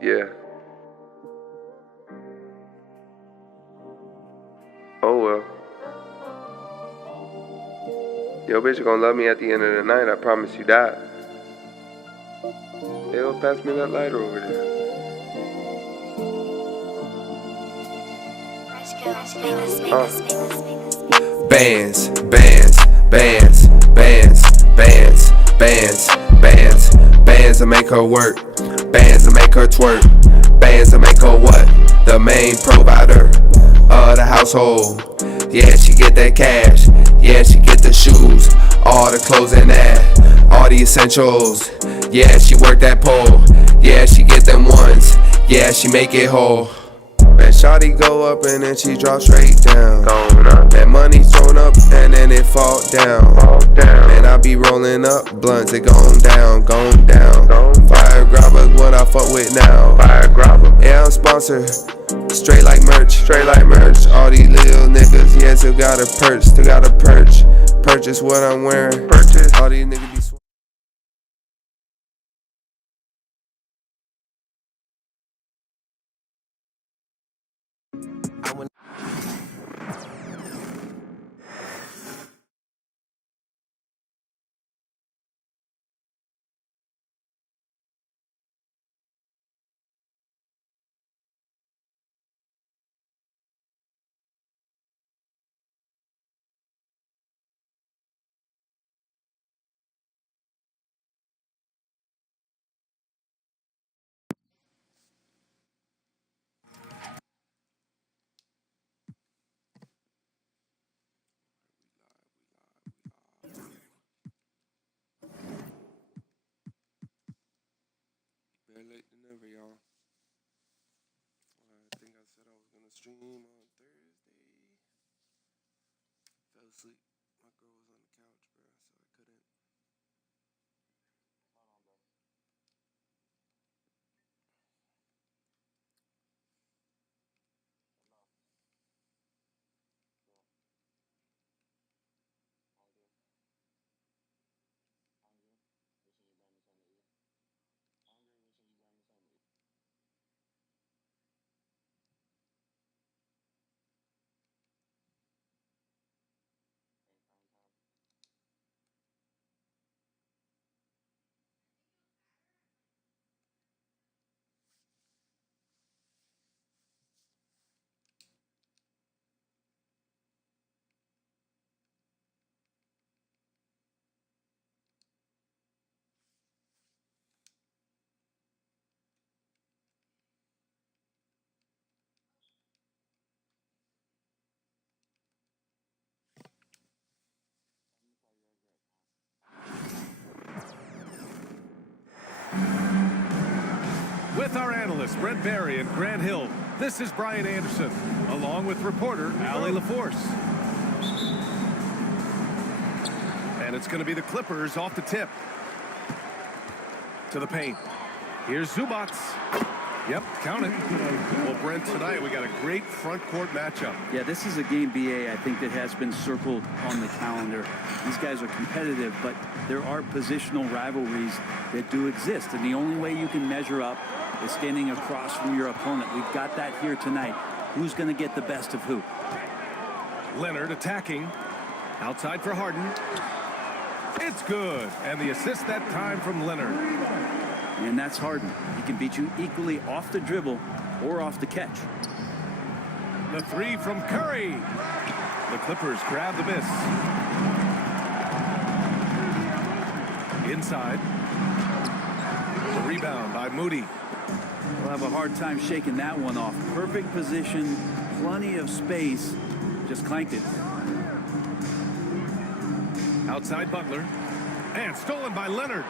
Yeah. Oh well. Yo, bitch gonna love me at the end of the night, I promise you that. Hey, yo, pass me that lighter over there. Bands, bands, bands, bands, bands, bands, bands, bands that make her work, bands that make her twerk, bands that make her what? The main provider of the household. Yeah, she get that cash, yeah, she get the shoes, all the clothes and that, all the essentials. Yeah, she work that pole, yeah, she get them ones, yeah, she make it whole. Man, shawty go up and then she drop straight down. That money thrown up and then it fall down. Man, I be rolling up blunts, it gone down, gone down. Fire grabber, what I fuck with now. Yeah, I'm sponsored, straight like merch. All these little niggas, yeah, still got a perch, Purchase what I'm wearing. All these niggas be Better late than never, y'all. I think I said I was gonna stream on Thursday. Fell asleep. My girl was on the couch, bro, so I couldn't. With our analysts, Brent Barry and Grant Hill, this is Brian Anderson, along with reporter Allie LaForce. And it's going to be the Clippers off the tip. To the paint. Here's Zubac. Yep, count it. Well, Brent, tonight we got a great front court matchup. Yeah, this is a game, BA, I think that has been circled on the calendar. These guys are competitive, but there are positional rivalries that do exist. And the only way you can measure up is standing across from your opponent. We've got that here tonight. Who's going to get the best of who? Leonard attacking. Outside for Harden. It's good. And the assist that time from Leonard. And that's Harden. He can beat you equally off the dribble or off the catch. The three from Curry. The Clippers grab the miss. Inside. The rebound by Moody. We'll have a hard time shaking that one off. Perfect position, plenty of space. Just clanked it. Outside Butler. And stolen by Leonard.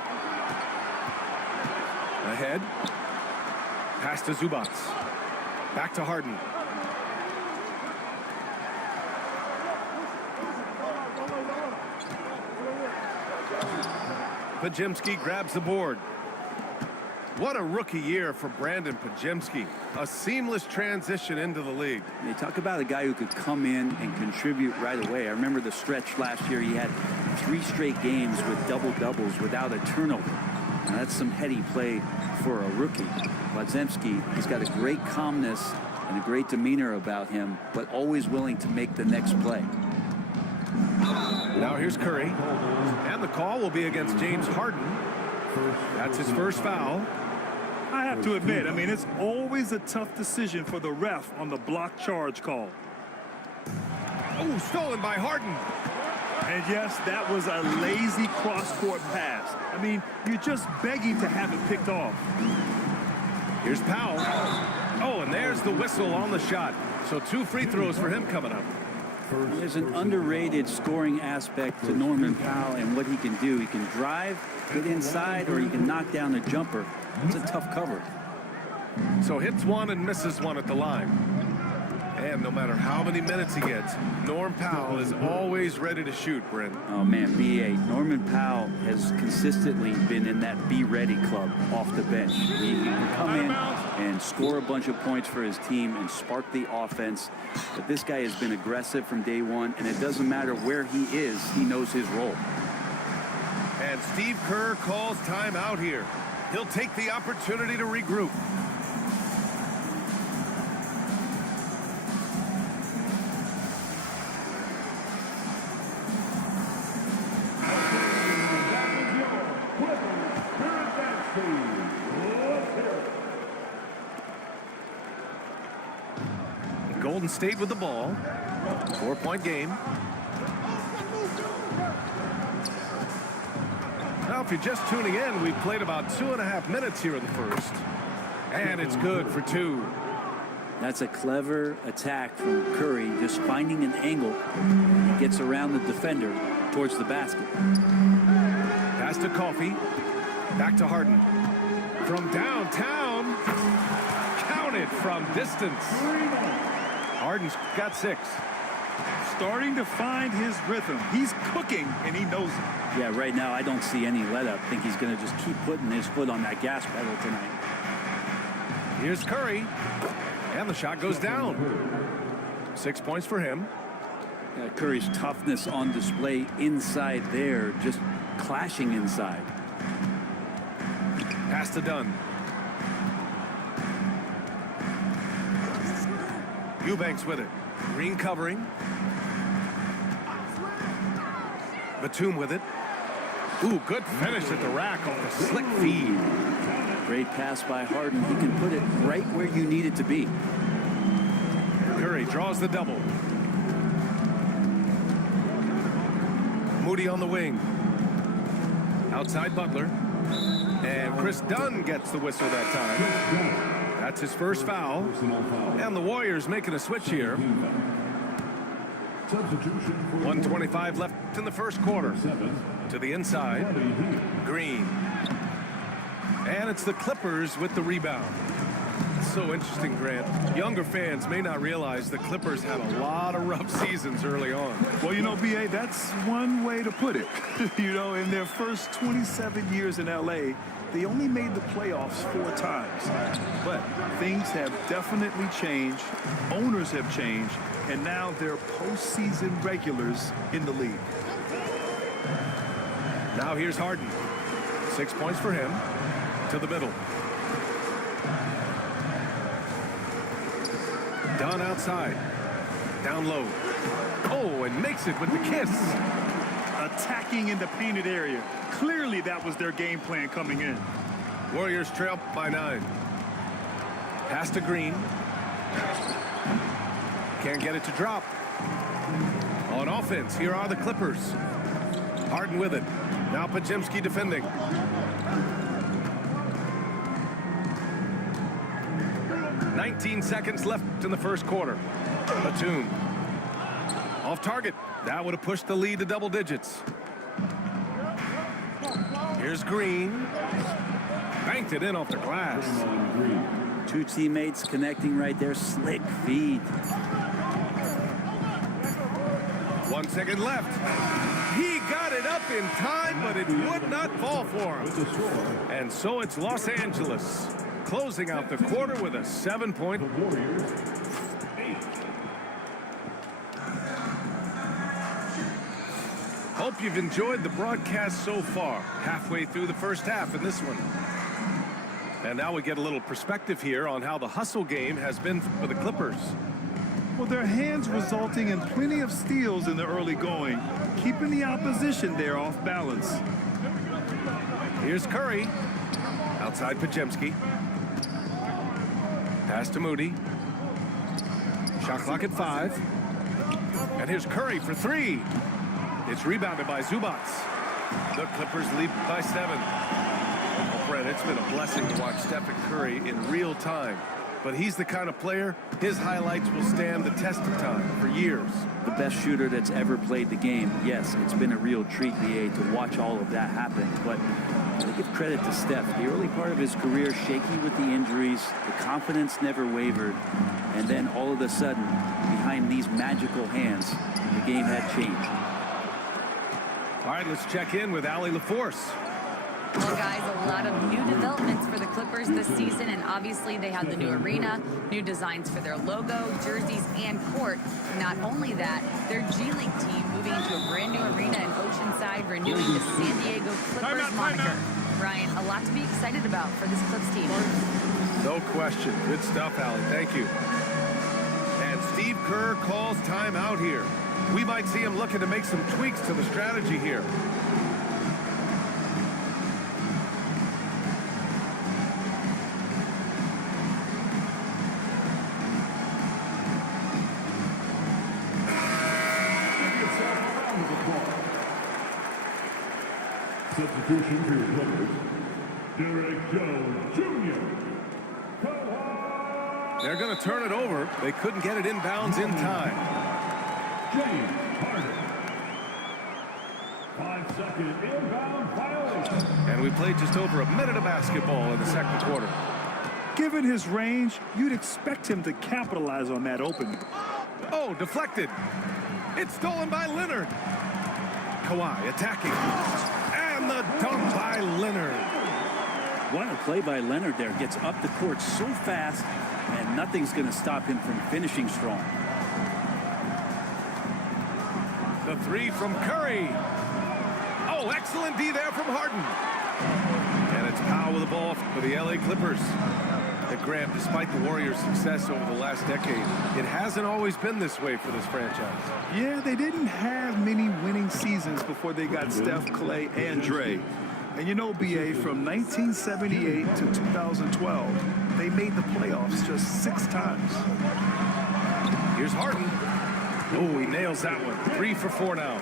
Ahead. Pass to Zubac. Back to Harden. Podziemski grabs the board. What a rookie year for Brandon Podziemski. A seamless transition into the league. They talk about a guy who could come in and contribute right away. I remember the stretch last year. He had 3 straight games with double-doubles without a turnover. Now, that's some heady play for a rookie. WeThemOnes has got a great calmness and a great demeanor about him, but always willing to make the next play. Now here's Curry. And the call will be against James Harden. That's his first foul. I have to admit, I mean, it's always a tough decision for the ref on the block charge call. Oh, stolen by Harden. And yes, that was a lazy cross-court pass. I mean, you're just begging to have it picked off. Here's Powell. Oh, and there's the whistle on the shot. So 2 free throws for him coming up. There's an underrated scoring aspect to Norman Powell and what he can do. He can drive, get inside, or he can knock down a jumper. It's a tough cover. So hits one and misses one at the line. And no matter how many minutes he gets, Norm Powell is always ready to shoot, Brent. Oh, man, B.A. Norman Powell has consistently been in that be-ready club off the bench. He can come in and score a bunch of points for his team and spark the offense. But this guy has been aggressive from day one, and it doesn't matter where he is, he knows his role. And Steve Kerr calls timeout here. He'll take the opportunity to regroup. Golden State with the ball. 4-point game. Now, if you're just tuning in, we've played about 2.5 minutes here in the first. And it's good for 2. That's a clever attack from Curry, just finding an angle. He gets around the defender towards the basket. Pass to Coffey. Back to Harden. From downtown. Counted from distance. Harden's got 6. Starting to find his rhythm. He's cooking, and he knows it. Yeah, right now I don't see any let-up. I think he's going to just keep putting his foot on that gas pedal tonight. Here's Curry. And the shot goes down. 6 points for him. Curry's toughness on display inside there, just clashing inside. Pass to Dunn. Eubanks with it. Green covering. Batum with it. Ooh, good finish at the rack off the slick feed. Great pass by Harden. He can put it right where you need it to be. Curry draws the double. Moody on the wing. Outside Butler. And Chris Dunn gets the whistle that time. That's his first foul. And the Warriors making a switch here. 1:25 left in the first quarter. To the inside. Green. And it's the Clippers with the rebound. It's so interesting, Grant. Younger fans may not realize the Clippers had a lot of rough seasons early on. Well, you know, B.A., that's one way to put it. You know, in their first 27 years in L.A., they only made the playoffs 4 times. But things have definitely changed. Owners have changed. And now they're postseason regulars in the league. Now here's Harden. 6 points for him. To the middle. Dunn outside. Down low. Oh, and makes it with the kiss. Attacking in the painted area. Clearly that was their game plan coming in. Warriors trail by 9. Pass to Green. Can't get it to drop. On offense, here are the Clippers. Harden with it. Now Podziemski defending. "19 seconds left in the first quarter. Batum. Off target. That would have pushed the lead to double digits. Here's Green. Banked it in off the glass. 2 teammates connecting right there. Slick feed. 1 second left. He got it up in time, but it would not fall for him. And so it's Los Angeles closing out the quarter with a 7-point. Hope you've enjoyed the broadcast so far. Halfway through the first half in this one. And now we get a little perspective here on how the hustle game has been for the Clippers. Well, their hands resulting in plenty of steals in the early going, keeping the opposition there off balance. Here's Curry. Outside Pajemski. Pass to Moody. Shot clock at 5. And here's Curry for 3. It's rebounded by Zubac. The Clippers lead by 7. Well, Brett, it's been a blessing to watch Stephen Curry in real time. But he's the kind of player, his highlights will stand the test of time for years. The best shooter that's ever played the game. Yes, it's been a real treat, BA, to watch all of that happen. But I give credit to Steph. The early part of his career, shaky with the injuries, the confidence never wavered. And then all of a sudden, behind these magical hands, the game had changed. All right, let's check in with Allie LaForce. Well, guys, a lot of new developments for the Clippers this season, and obviously they have the new arena, new designs for their logo, jerseys, and court. Not only that, their G League team moving into a brand new arena in Oceanside, renewing the San Diego Clippers moniker. Ryan, a lot to be excited about for this Clips team. No question. Good stuff, Allie. Thank you. And Steve Kerr calls timeout here. We might see him looking to make some tweaks to the strategy here. Substitution for your Clippers, Derek Jones Jr. They're going to turn it over. They couldn't get it inbounds in time. James Harden. 5-second inbound violation. And we played just over a minute of basketball in the second quarter. Given his range, you'd expect him to capitalize on that opening. Oh, deflected. It's stolen by Leonard. Kawhi attacking. And the dunk by Leonard. What a play by Leonard there. Gets up the court so fast, and nothing's going to stop him from finishing strong. The 3 from Curry. Oh, excellent D there from Harden. And it's Powell with the ball for the LA Clippers. And Graham, despite the Warriors' success over the last decade, it hasn't always been this way for this franchise. Yeah, they didn't have many winning seasons before they got Steph, Clay, and Dre. And you know, BA, from 1978 to 2012, they made the playoffs just 6 times. Here's Harden. Oh, he nails that one. 3 for 4 now.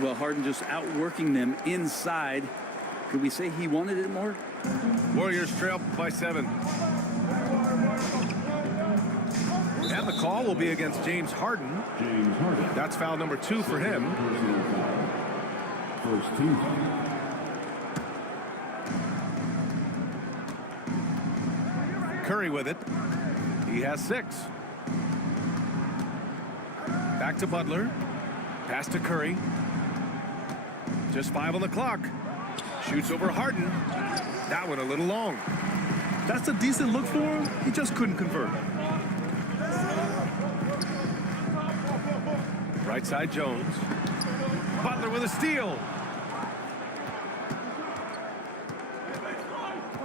Well, Harden just outworking them inside. Could we say he wanted it more? Warriors trail by 7. And the call will be against James Harden. That's foul number 2 for him. First team. Curry with it. He has 6. Back to Butler. Pass to Curry. Just 5 on the clock. Shoots over Harden. That one a little long. That's a decent look for him. He just couldn't convert. Right side Jones. Butler with a steal.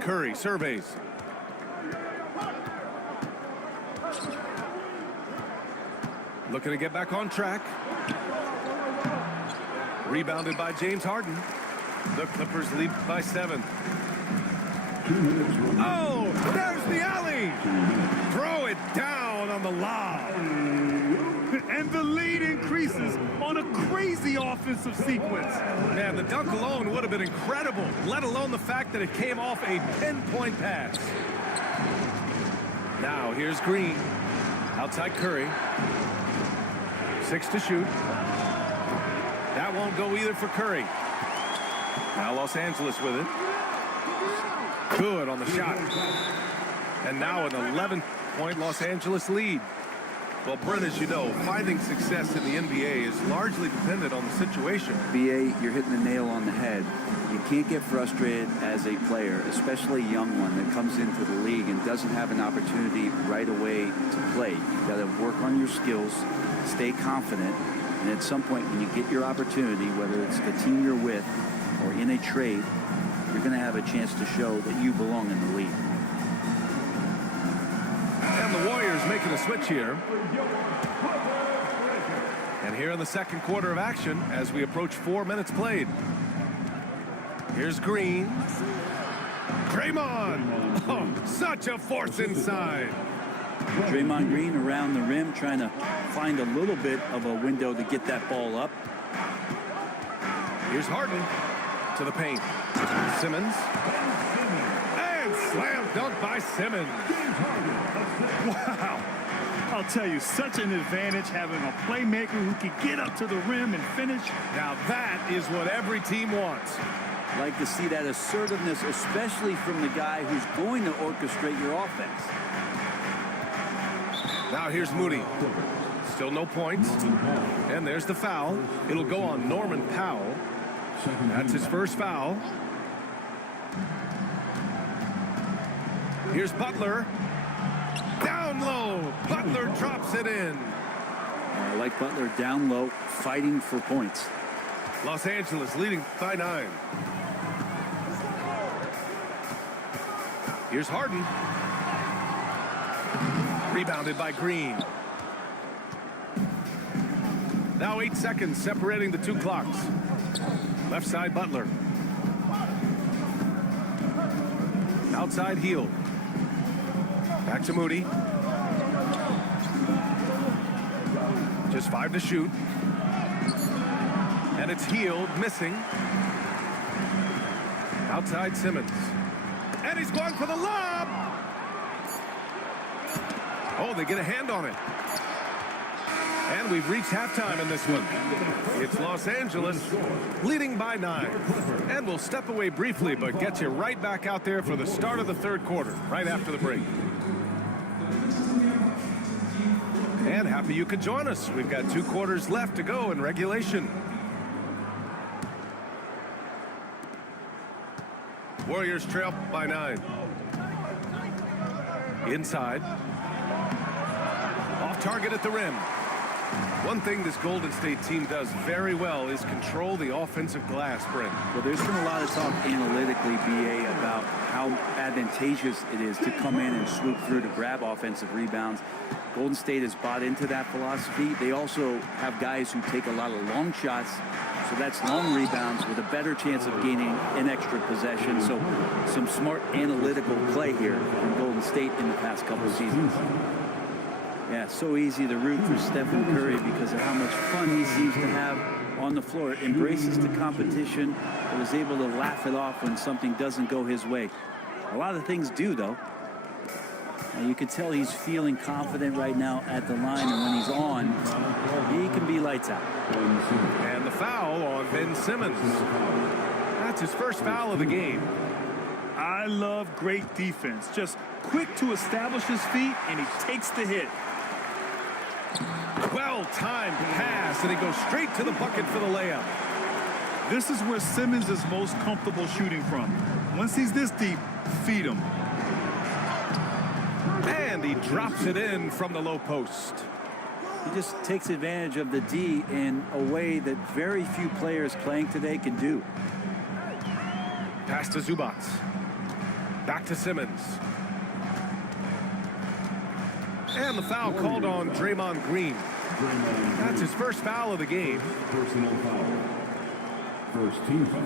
Curry surveys. Looking to get back on track. Rebounded by James Harden. The Clippers lead by 7. Oh, there's the alley. Throw it down on the lob. And the lead increases on a crazy offensive sequence. Man, the dunk alone would have been incredible, let alone the fact that it came off a pinpoint pass. Now, here's Green. Outside Curry. 6 to shoot. That won't go either for Curry. Now Los Angeles with it. Good on the shot. And now an 11-point Los Angeles lead. Well, Brent, as you know, finding success in the NBA is largely dependent on the situation. BA, you're hitting the nail on the head. You can't get frustrated as a player, especially a young one that comes into the league and doesn't have an opportunity right away to play. You've got to work on your skills, stay confident, And at some point, when you get your opportunity, whether it's the team you're with or in a trade, you're going to have a chance to show that you belong in the league. And the Warriors making a switch here. And here in the second quarter of action, as we approach 4 minutes played. Here's Green. Draymond. Oh, such a force inside. Draymond Green around the rim, trying to find a little bit of a window to get that ball up. Here's Harden to the paint. Simmons. And slam dunk by Simmons. Wow. I'll tell you, such an advantage having a playmaker who can get up to the rim and finish. Now that is what every team wants. Like to see that assertiveness, especially from the guy who's going to orchestrate your offense. Now here's Moody. Still no points. And there's the foul. It'll go on Norman Powell. That's his first foul. Here's Butler. Down low. Butler drops it in. I like Butler down low, fighting for points. Los Angeles leading by 9. Here's Harden. Rebounded by Green. Now 8 seconds separating the two clocks. Left side Butler. Outside Hield. Back to Moody. Just 5 to shoot. And it's Hield missing. Outside Simmons. And he's going for the lob. Oh, they get a hand on it. And we've reached halftime in this one. It's Los Angeles leading by 9. And we'll step away briefly, but get you right back out there for the start of the third quarter, right after the break. And happy you could join us. We've got 2 quarters left to go in regulation. Warriors trail by 9. Inside. Off target at the rim. One thing this Golden State team does very well is control the offensive glass, Brent. Well, there's been a lot of talk analytically, BA, about how advantageous it is to come in and swoop through to grab offensive rebounds. Golden State has bought into that philosophy. They also have guys who take a lot of long shots, so that's long rebounds with a better chance of gaining an extra possession. So some smart analytical play here from Golden State in the past couple of seasons. Yeah, so easy to root for Stephen Curry because of how much fun he seems to have on the floor. Embraces the competition, but is able to laugh it off when something doesn't go his way. A lot of things do, though. And you can tell he's feeling confident right now at the line, and when he's on, he can be lights out. And the foul on Ben Simmons. That's his first foul of the game. I love great defense. Just quick to establish his feet, and he takes the hit. Well-timed pass, and he goes straight to the bucket for the layup. This is where Simmons is most comfortable shooting from. Once he's this deep, feed him. And he drops it in from the low post. He just takes advantage of the D in a way that very few players playing today can do. Pass to Zubac. Back to Simmons. And the foul called on Draymond Green. That's his first foul of the game. Personal foul. First team foul.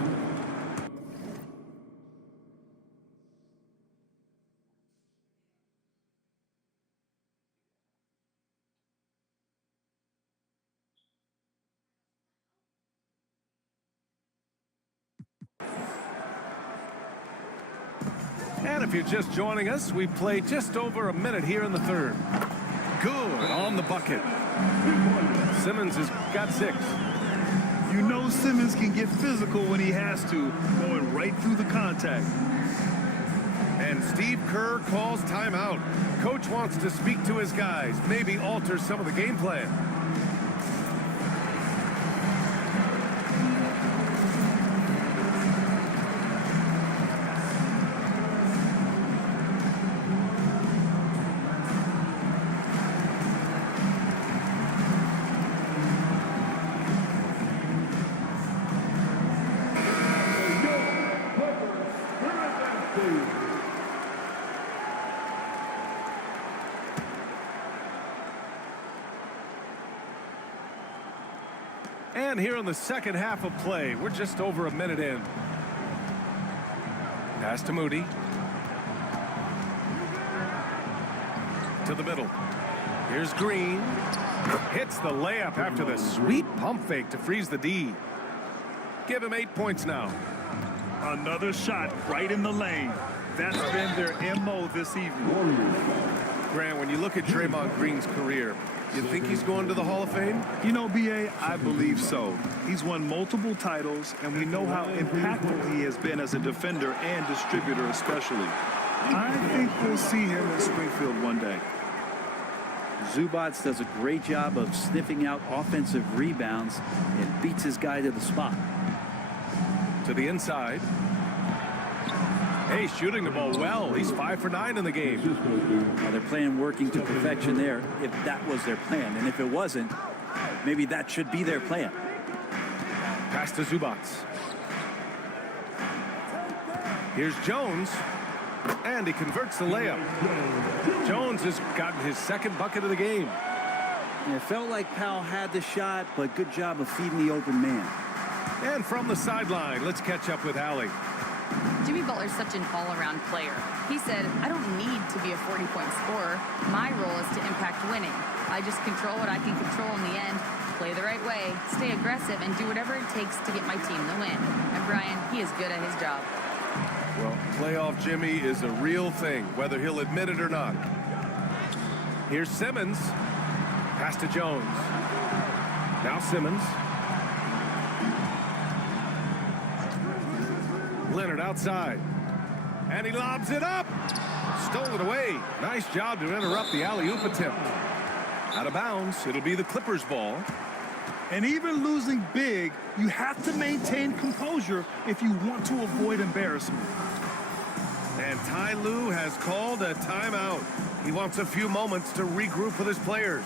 And if you're just joining us, we played just over a minute here in the third. Good on the bucket. Simmons has got 6. You know Simmons can get physical when he has to, going right through the contact. And Steve Kerr calls timeout. Coach wants to speak to his guys, maybe alter some of the game plan. And here in the second half of play, we're just over a minute in. Pass to Moody. To the middle. Here's Green. Hits the layup after the sweet pump fake to freeze the D. Give him 8 points now. Another shot right in the lane. That's been their MO this evening. Grant, when you look at Draymond Green's career, you think he's going to the Hall of Fame? You know, B.A., I believe so. He's won multiple titles, and we know how impactful he has been as a defender and distributor especially. I think we'll see him in Springfield one day. Zubac does a great job of sniffing out offensive rebounds and beats his guy to the spot. To the inside. Hey, shooting the ball well. He's 5 for 9 in the game. Now they're playing working to perfection there, if that was their plan. And if it wasn't, maybe that should be their plan. Pass to Zubac. Here's Jones. And he converts the layup. Jones has gotten his second bucket of the game. And it felt like Powell had the shot, but good job of feeding the open man. And from the sideline, let's catch up with Allie. Jimmy Butler's such an all-around player. He said, I don't need to be a 40-point scorer. My role is to impact winning. I just control what I can control in the end, play the right way, stay aggressive, and do whatever it takes to get my team the win. And Brian, he is good at his job. Well, playoff Jimmy is a real thing, whether he'll admit it or not. Here's Simmons. Pass to Jones. Now Simmons. Leonard outside. And he lobs it up. Stole it away. Nice job to interrupt the alley-oop attempt. Out of bounds. It'll be the Clippers' ball. And even losing big, you have to maintain composure if you want to avoid embarrassment. And Ty Lue has called a timeout. He wants a few moments to regroup with his players.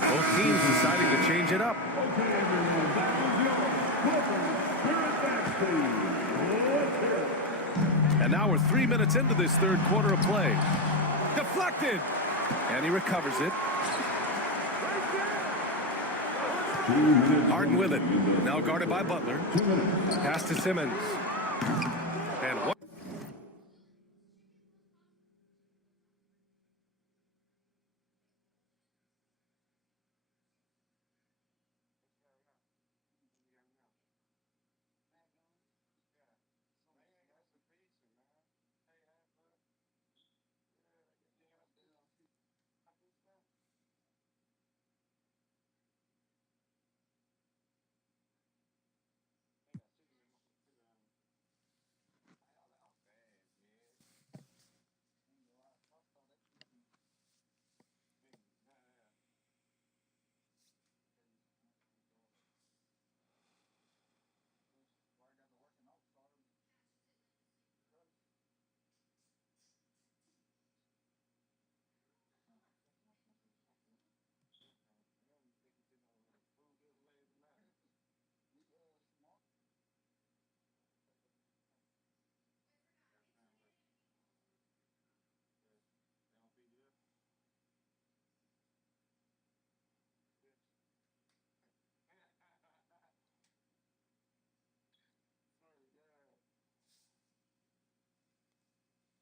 Both teams deciding to change it up. And now we're 3 minutes into this third quarter of play. Deflected! And he recovers it. Harden with it. Now guarded by Butler. Pass to Simmons. And what?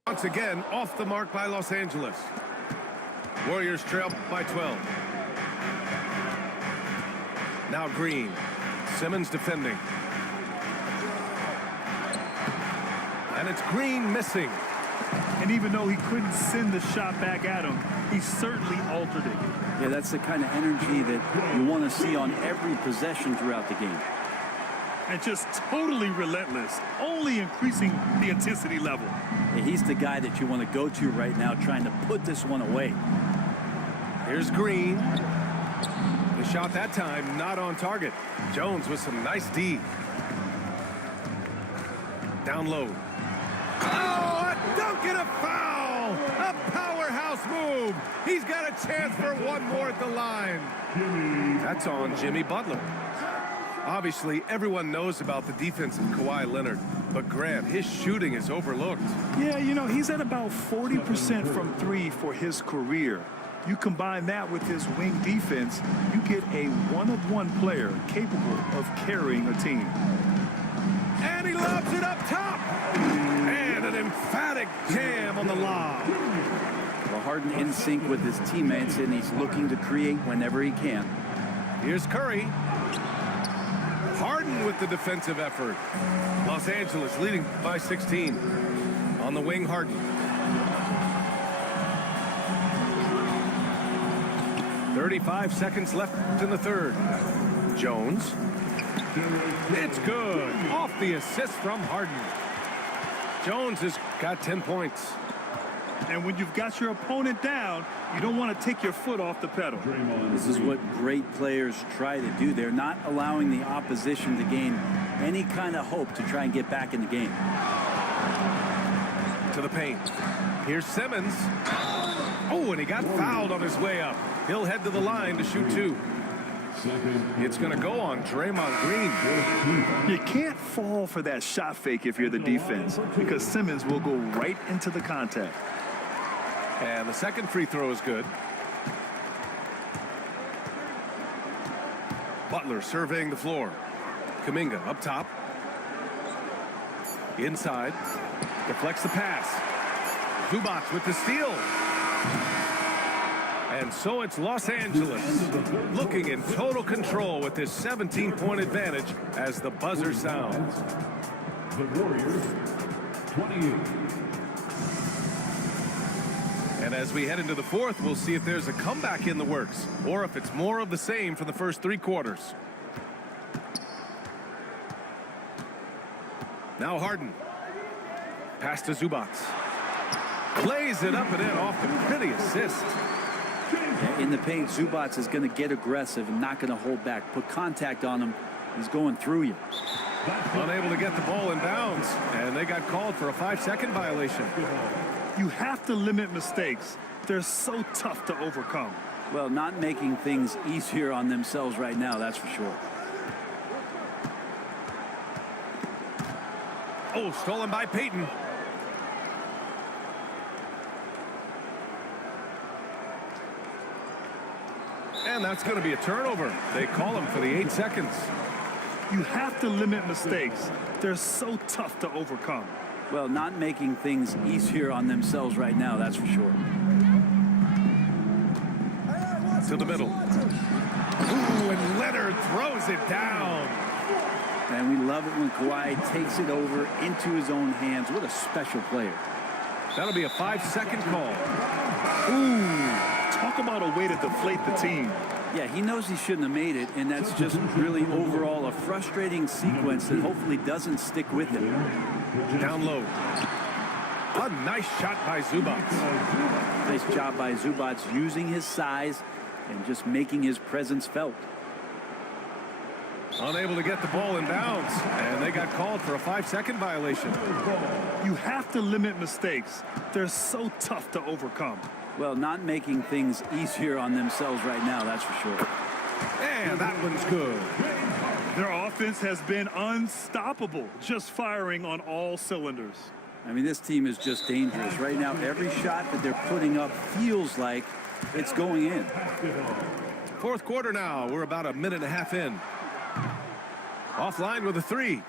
Once again, off the mark by Los Angeles. Warriors trail by 12. Now Green. Simmons defending. And it's Green missing. And even though he couldn't send the shot back at him, he certainly altered it. Yeah, that's the kind of energy that you want to see on every possession throughout the game. And just totally relentless, only increasing the intensity level. Yeah, he's the guy that you want to go to right now, trying to put this one away. Here's Green. The shot that time not on target. Jones with some nice D. Down low. Oh, a dunk and a foul! A powerhouse move. He's got a chance for one more at the line. That's on Jimmy Butler. Obviously, everyone knows about the defense of Kawhi Leonard, But Grant, his shooting is overlooked. Yeah, you know, he's at about 40% from three for his career. You combine that with his wing defense, you get a one-of-one player capable of carrying a team. And he lobs it up top. And an emphatic jam on the lob. Well, Harden in sync with his teammates, and he's looking to create whenever he can. Here's Curry. Harden with the defensive effort. Los Angeles leading by 16. On the wing, Harden. 35 seconds left in the third. Jones. It's good. Off the assist from Harden. Jones has got 10 points. And when you've got your opponent down, you don't want to take your foot off the pedal. This is what great players try to do. They're not allowing the opposition to gain any kind of hope to try and get back in the game. To the paint. Here's Simmons. Oh, and he got fouled on his way up. He'll head to the line to shoot two. It's going to go on Draymond Green. You can't fall for that shot fake if you're the defense, because Simmons will go right into the contact. And the second free throw is good. Butler surveying the floor. Kuminga up top. Inside. Deflects the pass. Zubac with the steal. And so it's Los Angeles looking in total control with this 17-point advantage as the buzzer sounds. The Warriors, 28. And as we head into the fourth, we'll see if there's a comeback in the works or if it's more of the same for the first three quarters. Now Harden. Pass to Zubac. Plays it up and in off the pretty assist. In the paint, Zubac is going to get aggressive and not going to hold back. Put contact on him. He's going through you. Unable to get the ball in bounds, and they got called for a 5-second violation. You have to limit mistakes. They're so tough to overcome. Well, not making things easier on themselves right now, that's for sure. Oh, stolen by Payton. And that's going to be a turnover. They call him for the 8 seconds. You have to limit mistakes. They're so tough to overcome. Well, not making things easier on themselves right now, that's for sure. To the middle. Ooh, and Leonard throws it down. And we love it when Kawhi takes it over into his own hands. What a special player. That'll be a 5-second call. Talk about a way to deflate the team. Yeah, he knows he shouldn't have made it, and that's just really overall a frustrating sequence that hopefully doesn't stick with him. Down low. A nice shot by Zubac. Nice job by Zubac using his size and just making his presence felt. Unable to get the ball in bounds, and they got called for a 5-second violation. You have to limit mistakes. They're so tough to overcome. Well, not making things easier on themselves right now, that's for sure. And that one's good. Their offense has been unstoppable, just firing on all cylinders. I mean, this team is just dangerous. Right now, every shot that they're putting up feels like it's going in. Fourth quarter now. We're about a minute and a half in. Offline with a three.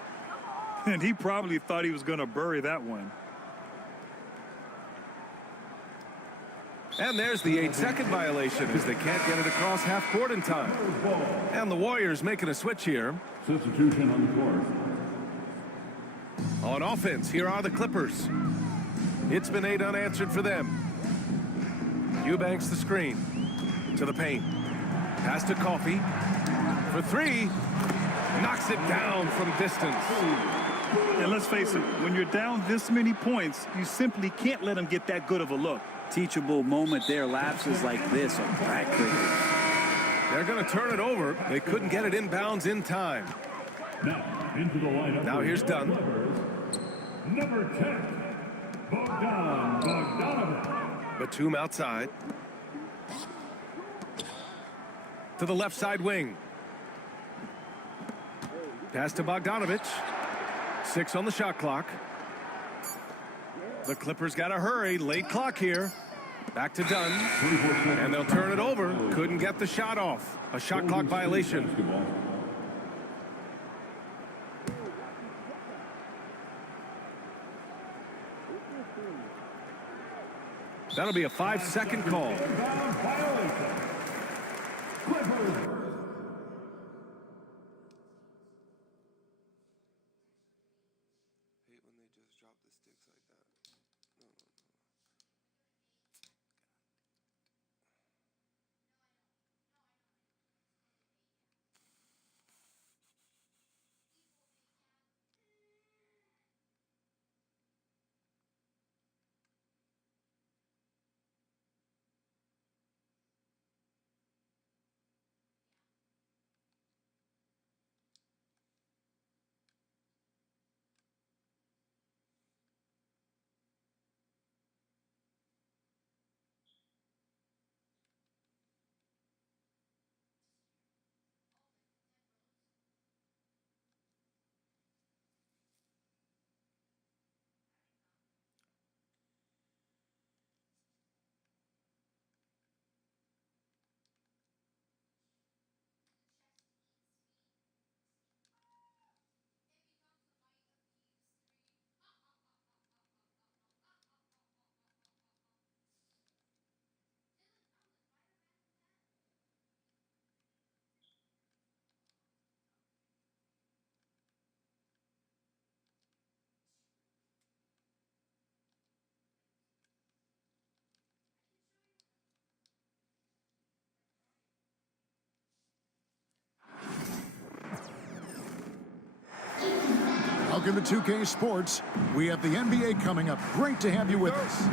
And he probably thought he was going to bury that one. And there's the 8-second violation as they can't get it across half court in time. And the Warriors making a switch here. Substitution on the court. On offense, here are the Clippers. It's been 8 unanswered for them. Eubanks the screen. To the paint. Pass to Coffey. For three. Knocks it down from distance. And let's face it, when you're down this many points, you simply can't let them get that good of a look. Teachable moment there. Lapses like this are backbreakers. They're going to turn it over. They couldn't get it inbounds in time. Now, into the lineup. Now here's Dunn. Number 10, Bogdanović. Batum outside. To the left side wing. Pass to Bogdanović. 6 on the shot clock. The Clippers got to hurry. Late clock here. Back to Dunn. And they'll turn it over. Couldn't get the shot off. A shot clock violation. That'll be a 5-second call. Hate when they just drop the sticks like that. No. Welcome to 2K Sports. We have the NBA coming up. Great to have you with us.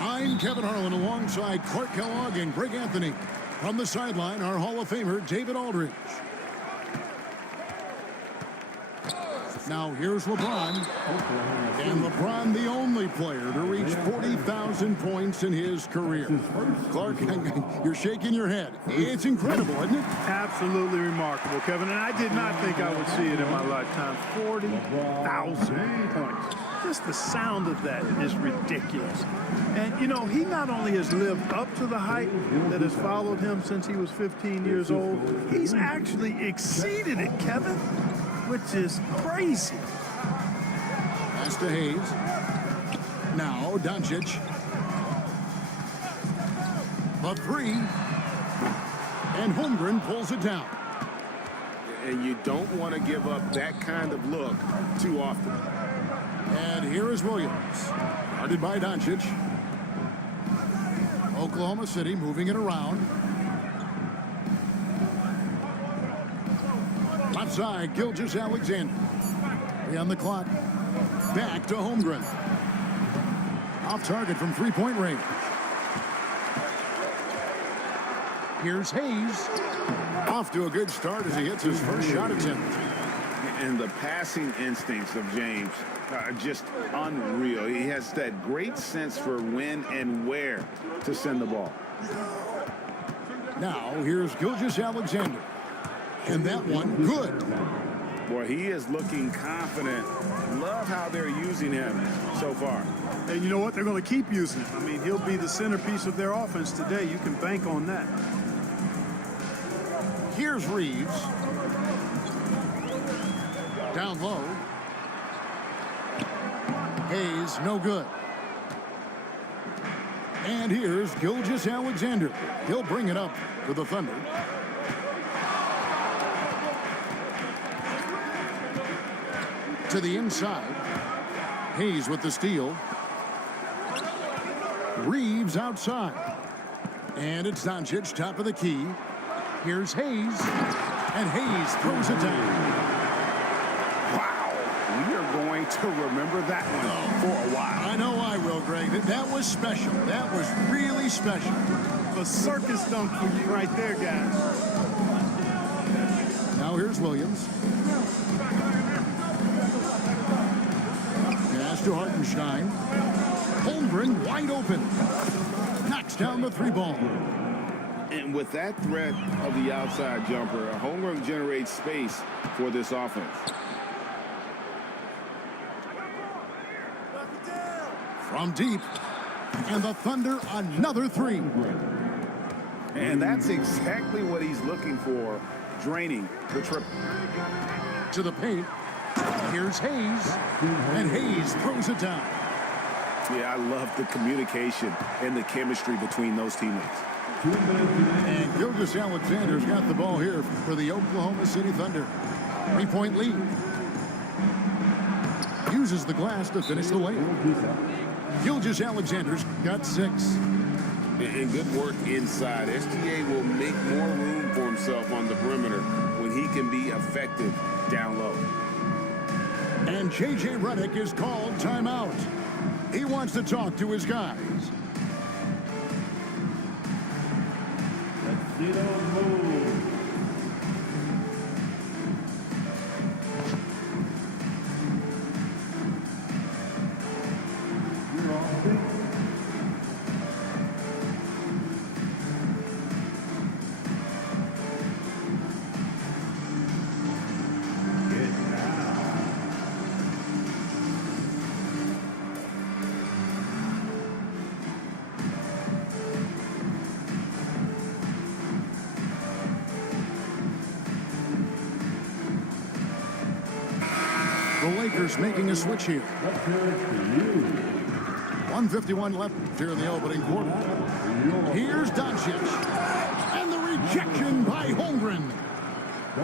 I'm Kevin Harlan alongside Clark Kellogg and Greg Anthony. From the sideline, our Hall of Famer, David Aldridge. Now here's LeBron. And LeBron, the only player to reach 40,000 points in his career. Clark, you're shaking your head. It's incredible, isn't it? Absolutely remarkable, Kevin. And I did not think I would see it in my lifetime. 40,000 points. Just the sound of that is ridiculous. And, you know, he not only has lived up to the hype that has followed him since he was 15 years old, he's actually exceeded it, Kevin, which is crazy. Pass to Hayes. Now Doncic. A three. And Holmgren pulls it down. And you don't want to give up that kind of look too often. And here is Williams. Guarded by Doncic. Oklahoma City moving it around. Left side, Gilgeous-Alexander. 3 on the clock. Back to Holmgren. Off target from three-point range. Here's Hayes. Off to a good start as he hits his first shot attempt. And the passing instincts of James are just unreal. He has that great sense for when and where to send the ball. Now here's Gilgeous-Alexander. And that one, good. Boy, he is looking confident. Love how they're using him so far. And you know what? They're going to keep using him. I mean, he'll be the centerpiece of their offense today. You can bank on that. Here's Reeves. Down low. Hayes, no good. And here's Gilgeous-Alexander. He'll bring it up for the Thunder. To the inside. Hayes with the steal. Reeves outside. And it's Doncic, top of the key. Here's Hayes. And Hayes throws it down. Wow. We are going to remember that one for a while. I know I will, Greg. That was special. That was really special. A circus dunk for you right there, guys. Now here's Williams. Pass to Hartenstein. Holmgren wide open. Knocks down the three ball. And with that threat of the outside jumper, Holmgren generates space for this offense. From deep. And the Thunder another three. And that's exactly what he's looking for, draining the triple. To the paint. Here's Hayes. And Hayes throws it down. Yeah, I love the communication and the chemistry between those teammates. And Gilgeous Alexander's got the ball here for the Oklahoma City Thunder. 3-point lead. Uses the glass to finish the layup. Gilgeous Alexander's got 6. And good work inside. SGA will make more room for himself on the perimeter when he can be effective down low. And J.J. Redick is called timeout. He wants to talk to his guys. The Lakers making a switch here. 1:51 left here in the opening quarter. Here's Doncic. And the rejection by Holmgren.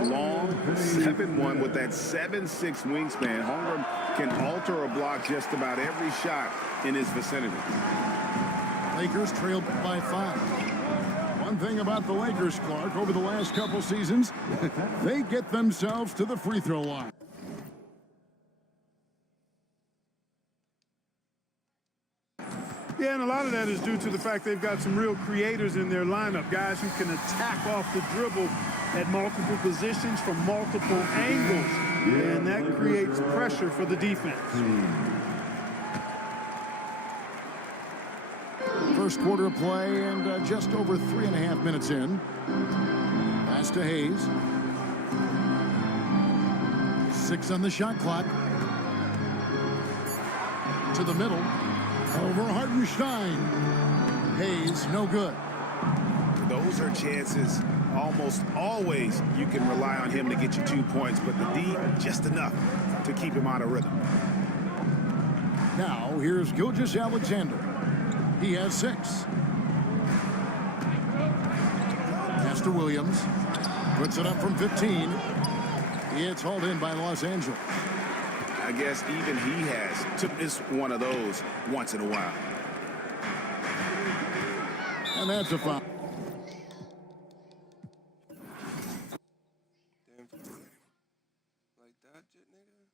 Long 7-1 with that 7'6" wingspan. Holmgren can alter or block just about every shot in his vicinity. Lakers trailed by 5. One thing about the Lakers, Clark, over the last couple seasons, they get themselves to the free throw line. Yeah, and a lot of that is due to the fact they've got some real creators in their lineup, guys who can attack off the dribble at multiple positions from multiple angles, and that creates pressure for the defense. First quarter of play and just over 3.5 minutes in. Pass to Hayes. 6 on the shot clock. To the middle. Over Hartenstein. Hayes, no good. Those are chances. Almost always you can rely on him to get you 2 points, but the D, just enough to keep him out of rhythm. Now, here's Gilgeous Alexander. He has 6. Pass to Williams. Puts it up from 15. It's hauled in by Los Angeles. I guess even he has to miss one of those once in a while. And that's a foul. Like that, shit, nigga?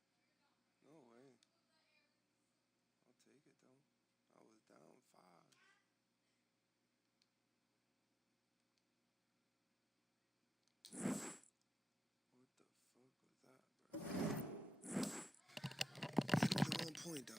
No way. I'll take it, though. I was down 5. What the fuck was that, bro? The 1 point, though.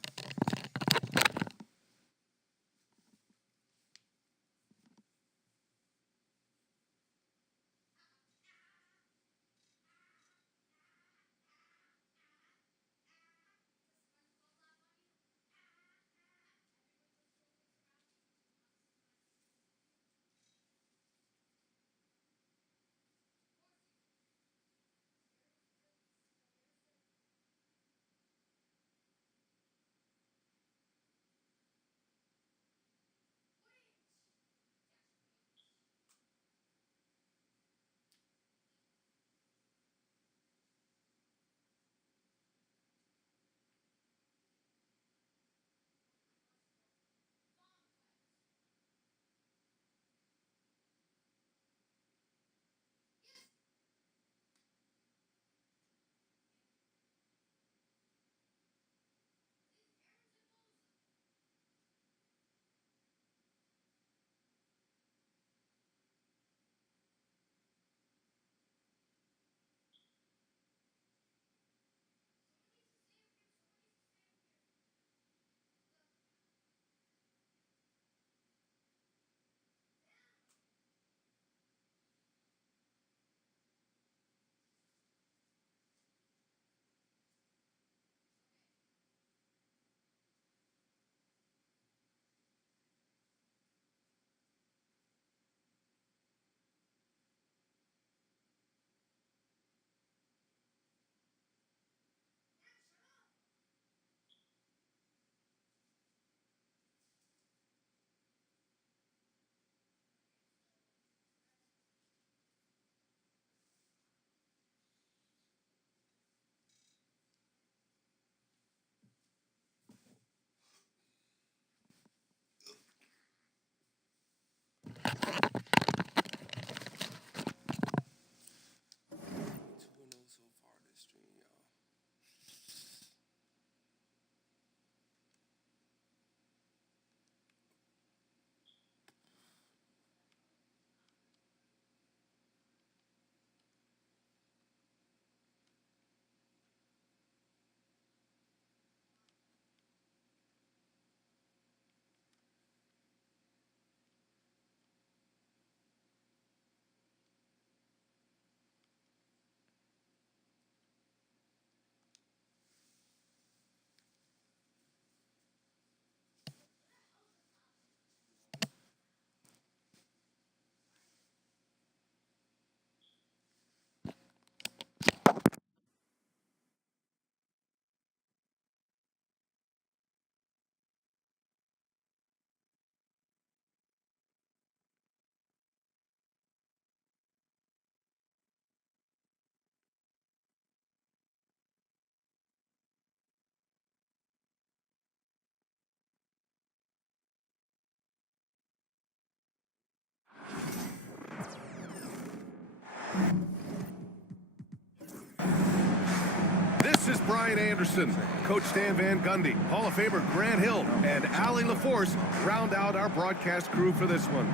This is Brian Anderson. Coach Stan Van Gundy, Hall of Famer Grant Hill, and Allie LaForce round out our broadcast crew for this one.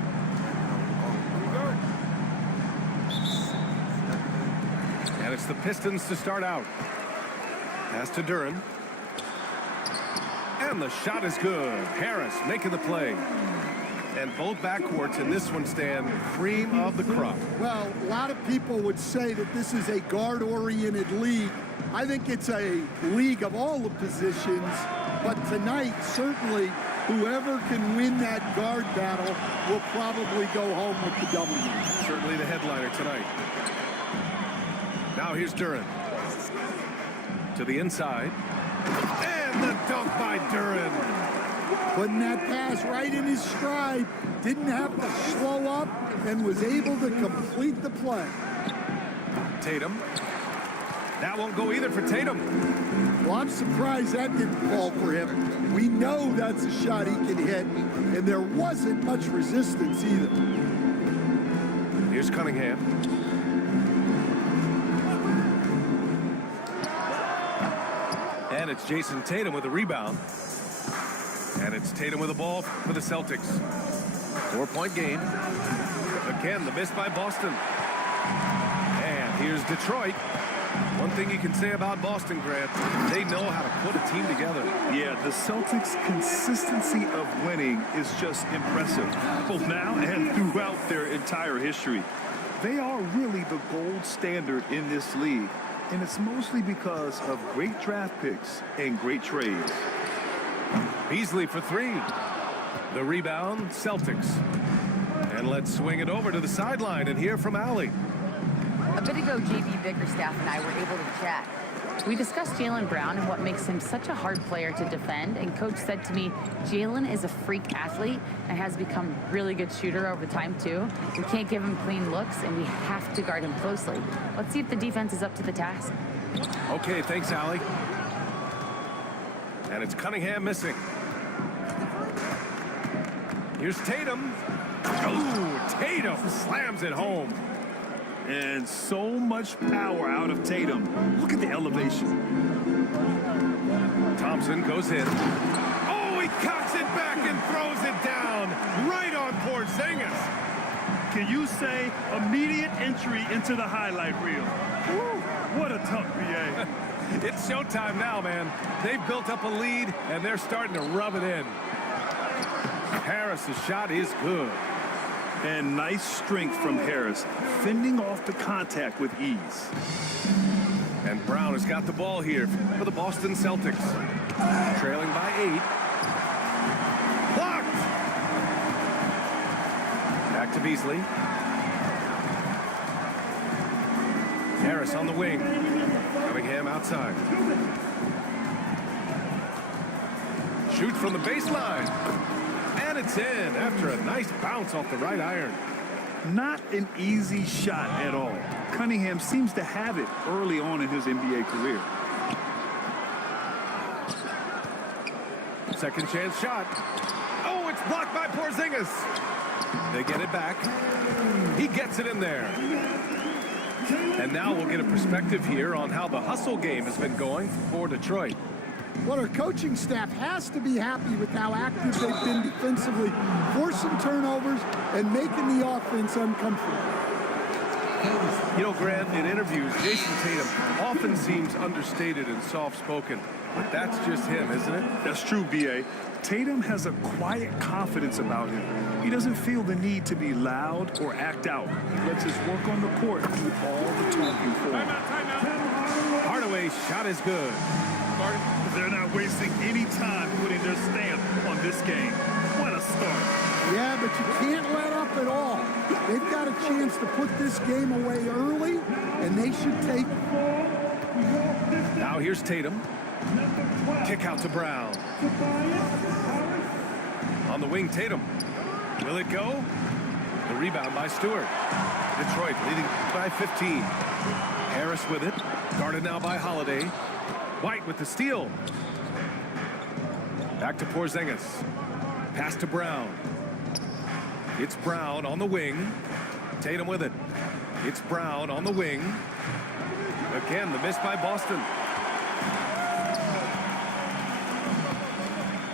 And it's the Pistons to start out. Pass to Duran. And the shot is good. Harris making the play. And both backcourts in this one stand cream of the crop. Well, a lot of people would say that this is a guard-oriented league. I think it's a league of all the positions. But tonight, certainly, whoever can win that guard battle will probably go home with the W. Certainly the headliner tonight. Now here's Duran. To the inside. And the dunk by Duran. Putting that pass right in his stride. Didn't have to slow up and was able to complete the play. Tatum. That won't go either for Tatum. Well, I'm surprised that didn't fall for him. We know that's a shot he can hit, and there wasn't much resistance either. Here's Cunningham. And it's Jason Tatum with a rebound. And it's Tatum with the ball for the Celtics. 4-point game. Again, the miss by Boston. And here's Detroit. One thing you can say about Boston, Grant, they know how to put a team together. Yeah, the Celtics' consistency of winning is just impressive, both now and throughout their entire history. They are really the gold standard in this league, and it's mostly because of great draft picks and great trades. Beasley for three. The rebound, Celtics. And let's swing it over to the sideline and hear from Allie. A bit ago, JB Bickerstaff and I were able to chat. We discussed Jaylen Brown and what makes him such a hard player to defend, and Coach said to me, Jaylen is a freak athlete and has become a really good shooter over time too. We can't give him clean looks, and we have to guard him closely. Let's see if the defense is up to the task. Okay, thanks, Allie. And it's Cunningham missing. Here's Tatum. Oh, Tatum slams it home. And so much power out of Tatum. Look at the elevation. Thompson goes in. Oh, he cocks it back and throws it down. Right on Porzingis. Can you say immediate entry into the highlight reel? Woo, what a tough BA. It's showtime now, man. They've built up a lead, and they're starting to rub it in. Harris's shot is good. And nice strength from Harris, fending off the contact with ease. And Brown has got the ball here for the Boston Celtics. Trailing by 8. Blocked! Back to Beasley. Harris on the wing. Cunningham outside. Shoots from the baseline. And it's in after a nice bounce off the right iron. Not an easy shot at all. Cunningham seems to have it early on in his NBA career. Second chance shot. Oh, it's blocked by Porzingis. They get it back. He gets it in there. And now we'll get a perspective here on how the hustle game has been going for Detroit. Well, our coaching staff has to be happy with how active they've been defensively, forcing turnovers and making the offense uncomfortable. You know, Grant, in interviews, Jason Tatum often seems understated and soft-spoken. But that's just him, isn't it? That's true, B.A. Tatum has a quiet confidence about him. He doesn't feel the need to be loud or act out. He lets his work on the court do all the talking for him. Hardaway's shot is good. They're not wasting any time putting their stamp on this game. What a start. Yeah, but you can't let up at all. They've got a chance to put this game away early, and they should take it. Now here's Tatum. Kick out to Brown. On the wing, Tatum. Will it go? The rebound by Stewart. Detroit leading by 15. Harris with it. Guarded now by Holiday. White with the steal. Back to Porzingis. Pass to Brown. It's Brown on the wing. Tatum with it. It's Brown on the wing. Again, the miss by Boston.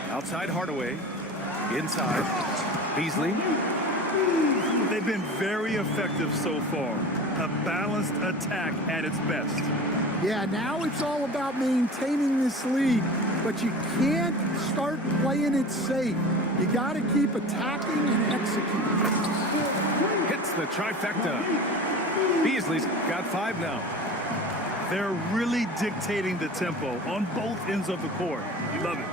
Outside Hardaway. Inside. Beasley. They've been very effective so far. A balanced attack at its best. Yeah, now it's all about maintaining this lead, but you can't start playing it safe. You got to keep attacking and executing. Hits the trifecta. Beasley's got 5 now. They're really dictating the tempo on both ends of the court. You love it.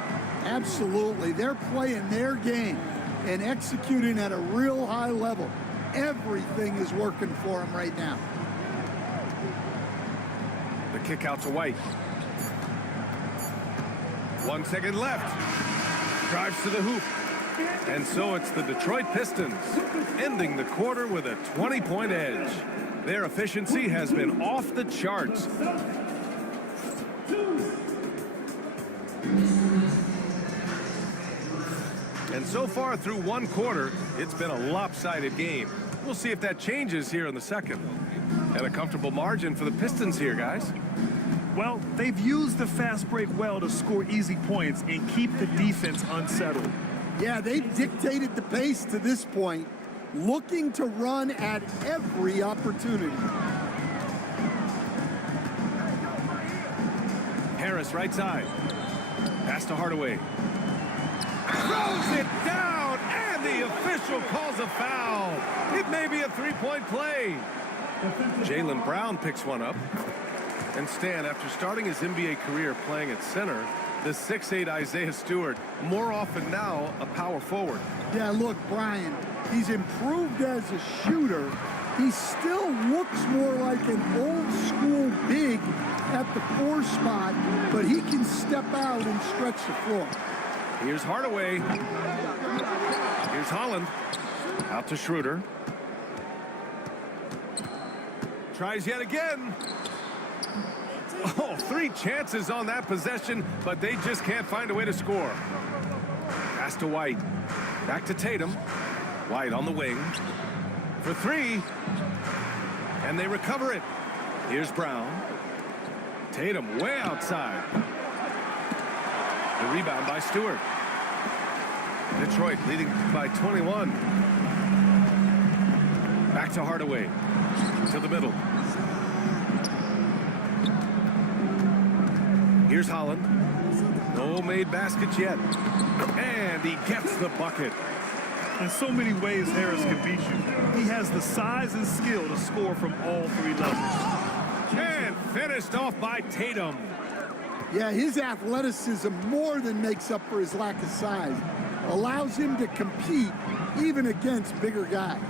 Absolutely. They're playing their game and executing at a real high level. Everything is working for them right now. The kick out to White. 1 second left. Drives to the hoop. And so it's the Detroit Pistons ending the quarter with a 20-point edge. Their efficiency has been off the charts. And so far through 1 quarter, it's been a lopsided game. We'll see if that changes here in the second. And a comfortable margin for the Pistons here, guys. Well, they've used the fast break well to score easy points and keep the defense unsettled. Yeah, they've dictated the pace to this point, looking to run at every opportunity. Harris right side. Pass to Hardaway. Throws it down, and the official calls a foul. It may be a 3-point play. Jaylen Brown picks one up. And Stan, after starting his NBA career playing at center, the 6'8" Isaiah Stewart, more often now a power forward. Yeah, look, Brian, he's improved as a shooter. He still looks more like an old school big at the 4 spot, but he can step out and stretch the floor. Here's Hardaway. Here's Holland. Out to Schroeder. Tries yet again. Oh, 3 chances on that possession, but they just can't find a way to score. Pass to White. Back to Tatum. White on the wing. For 3. And they recover it. Here's Brown. Tatum way outside. The rebound by Stewart. Detroit leading by 21. Back to Hardaway. To the middle. Here's Holland. No made baskets yet. And he gets the bucket. In so many ways, Harris can beat you. He has the size and skill to score from all 3 levels. And finished off by Tatum. Yeah, his athleticism more than makes up for his lack of size. Allows him to compete even against bigger guys.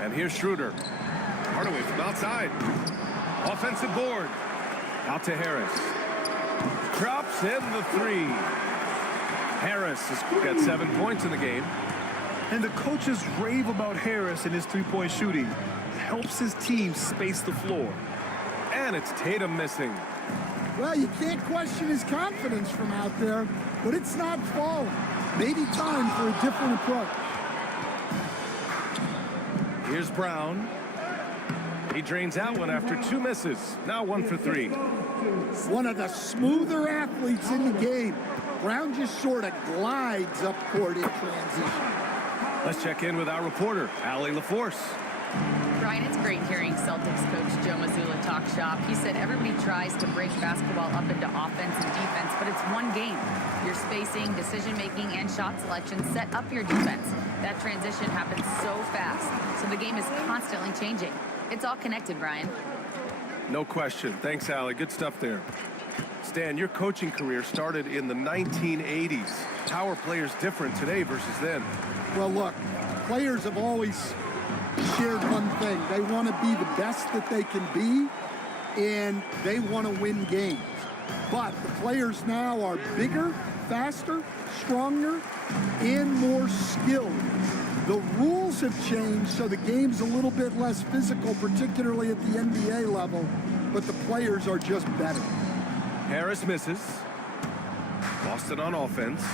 And here's Schroeder. Hardaway from outside. Offensive board. Out to Harris. Drops in the 3. Harris has got 7 points in the game. And the coaches rave about Harris and his 3-point shooting. Helps his team space the floor. And it's Tatum missing. Well, you can't question his confidence from out there, but it's not falling. Maybe time for a different approach. Here's Brown. He drains out one after 2 misses. Now 1 for 3. One of the smoother athletes in the game. Brown just sort of glides up court in transition. Let's check in with our reporter, Allie LaForce. Brian, it's great hearing Celtics coach Joe Mazzulla talk shop. He said everybody tries to break basketball up into offense and defense, but it's one game. Your spacing, decision-making, and shot selection set up your defense. That transition happens so fast, so the game is constantly changing. It's all connected, Brian. No question. Thanks, Allie. Good stuff there. Stan, your coaching career started in the 1980s. How are players different today versus then? Well, look, players have always shared one thing. They want to be the best that they can be, and they want to win games. But the players now are bigger, faster, stronger, and more skilled. The rules have changed, so the game's a little bit less physical, particularly at the NBA level, but the players are just better. Harris misses. Boston on offense.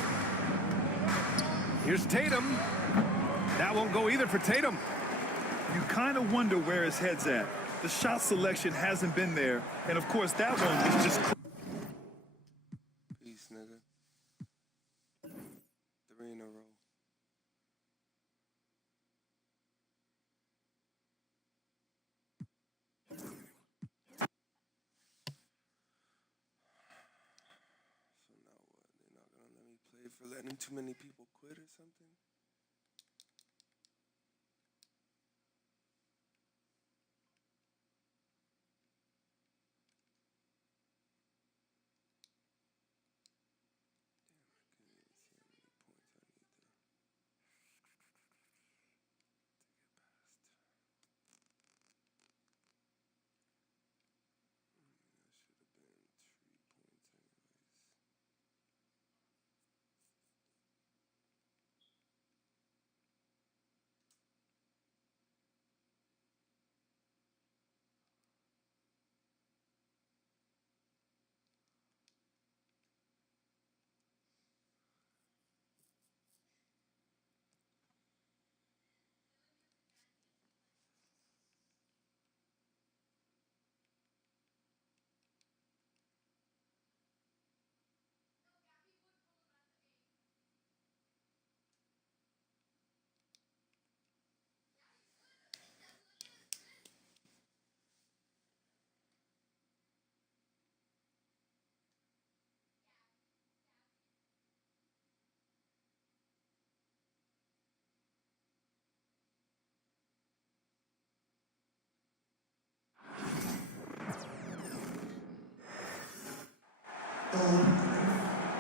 Here's Tatum. That won't go either for Tatum. You kind of wonder where his head's at. the shot selection hasn't been there. And, of course, that one is just... Peace, nigga. 3 in a row. So now what? They're not gonna let me play for letting too many people quit or something?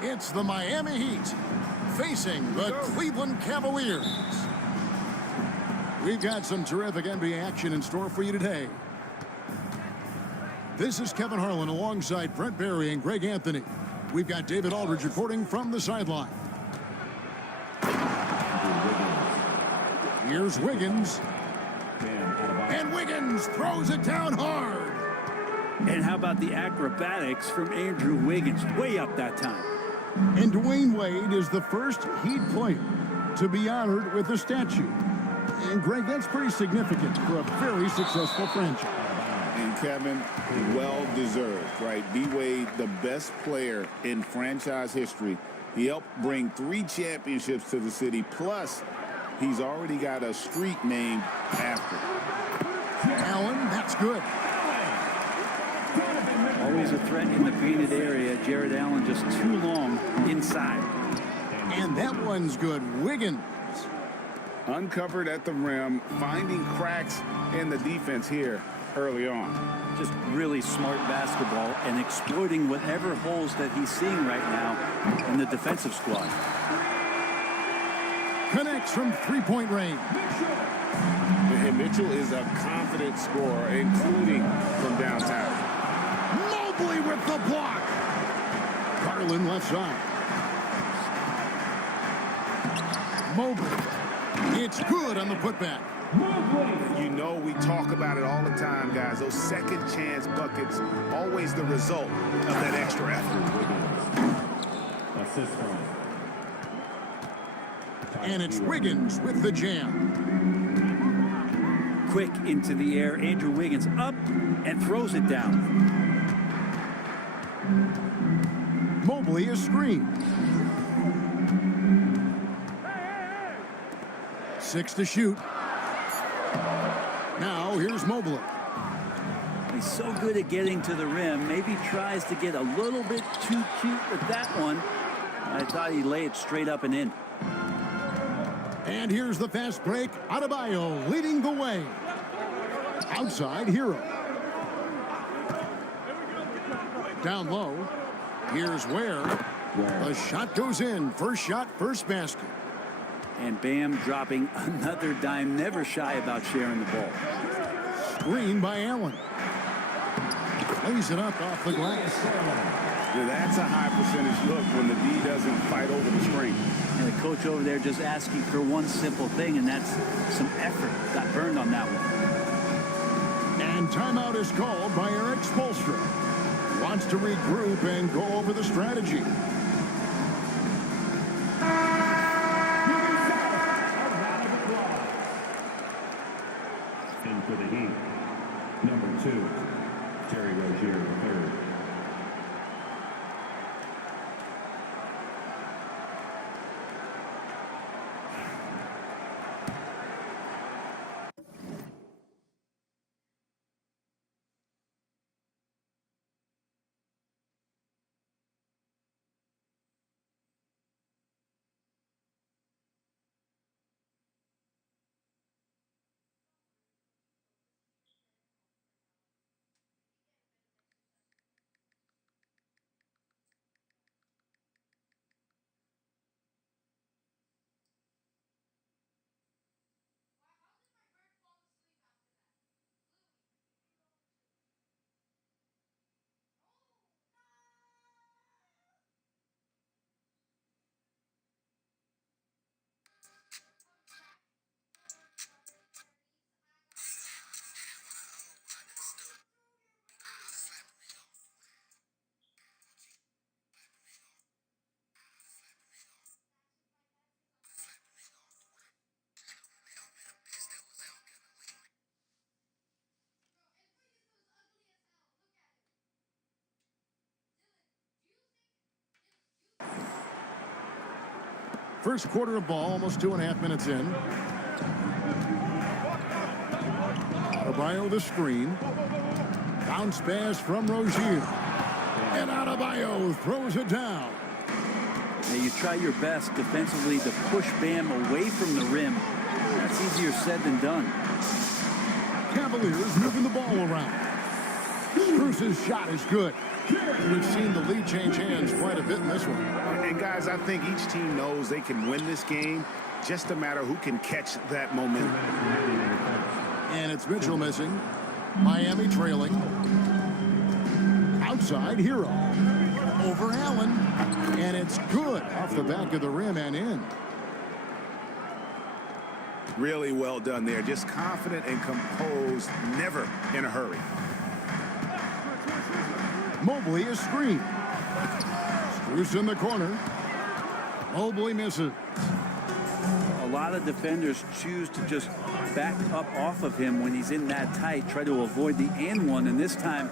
It's the Miami Heat facing the Cleveland Cavaliers. We've got some terrific NBA action in store for you today. This is Kevin Harlan alongside Brent Barry and Greg Anthony. We've got David Aldridge reporting from the sideline. Here's Wiggins. And Wiggins throws it down hard. And how about the acrobatics from Andrew Wiggins? Way up that time. And Dwayne Wade is the first Heat player to be honored with a statue. And Greg, that's pretty significant for a very successful franchise. And Kevin, well deserved, right? D-Wade, the best player in franchise history. He helped bring 3 championships to the city. Plus, he's already got a street named after him. Allen, that's good. Always a threat in the painted area. Jared Allen just too long inside. And that one's good. Wiggins. Uncovered at the rim, finding cracks in the defense here early on. Just really smart basketball and exploiting whatever holes that he's seeing right now in the defensive squad. Connects from three-point range. And Mitchell is a confident scorer, including from downtown. Mobley with the block. Garland left side. Mobley. It's good on the putback. You know, we talk about it all the time, guys. Those second chance buckets, always the result of that extra effort. Assist from. And it's Wiggins with the jam. Quick into the air. Andrew Wiggins up and throws it down. Mobley is screened. 6 to shoot. Now here's Mobley. He's so good at getting to the rim. Maybe tries to get a little bit too cute with that one. I thought he'd lay it straight up and in. And here's the fast break. Adebayo leading the way. Outside, Hero. Down low. Here's Ware. The shot goes in. First shot, first basket. And Bam dropping another dime. Never shy about sharing the ball. Screen by Allen. Lays it up off the glass. Yeah, that's a high percentage look when the D doesn't fight over the screen. And the coach over there just asking for one simple thing, and that's some effort. Got burned on that one. And timeout is called by Eric Spoelstra. Wants to regroup and go over the strategy. And for the Heat, number 2, Terry Rozier III. First quarter of ball, almost 2.5 minutes in. Adebayo the screen. Bounce pass from Rozier. And Adebayo throws it down. Now you try your best defensively to push Bam away from the rim. That's easier said than done. Cavaliers moving the ball around. Bruce's shot is good. We've seen the lead change hands quite a bit in this one. And guys, I think each team knows they can win this game. Just a matter who can catch that momentum. And it's Mitchell missing. Miami trailing. Outside, Hero. Over Allen. And it's good off the back of the rim and in. Really well done there. Just confident and composed, never in a hurry. Mobley is screened. Bruce in the corner. Mobley misses. A lot of defenders choose to just back up off of him when he's in that tight, try to avoid the and one, and this time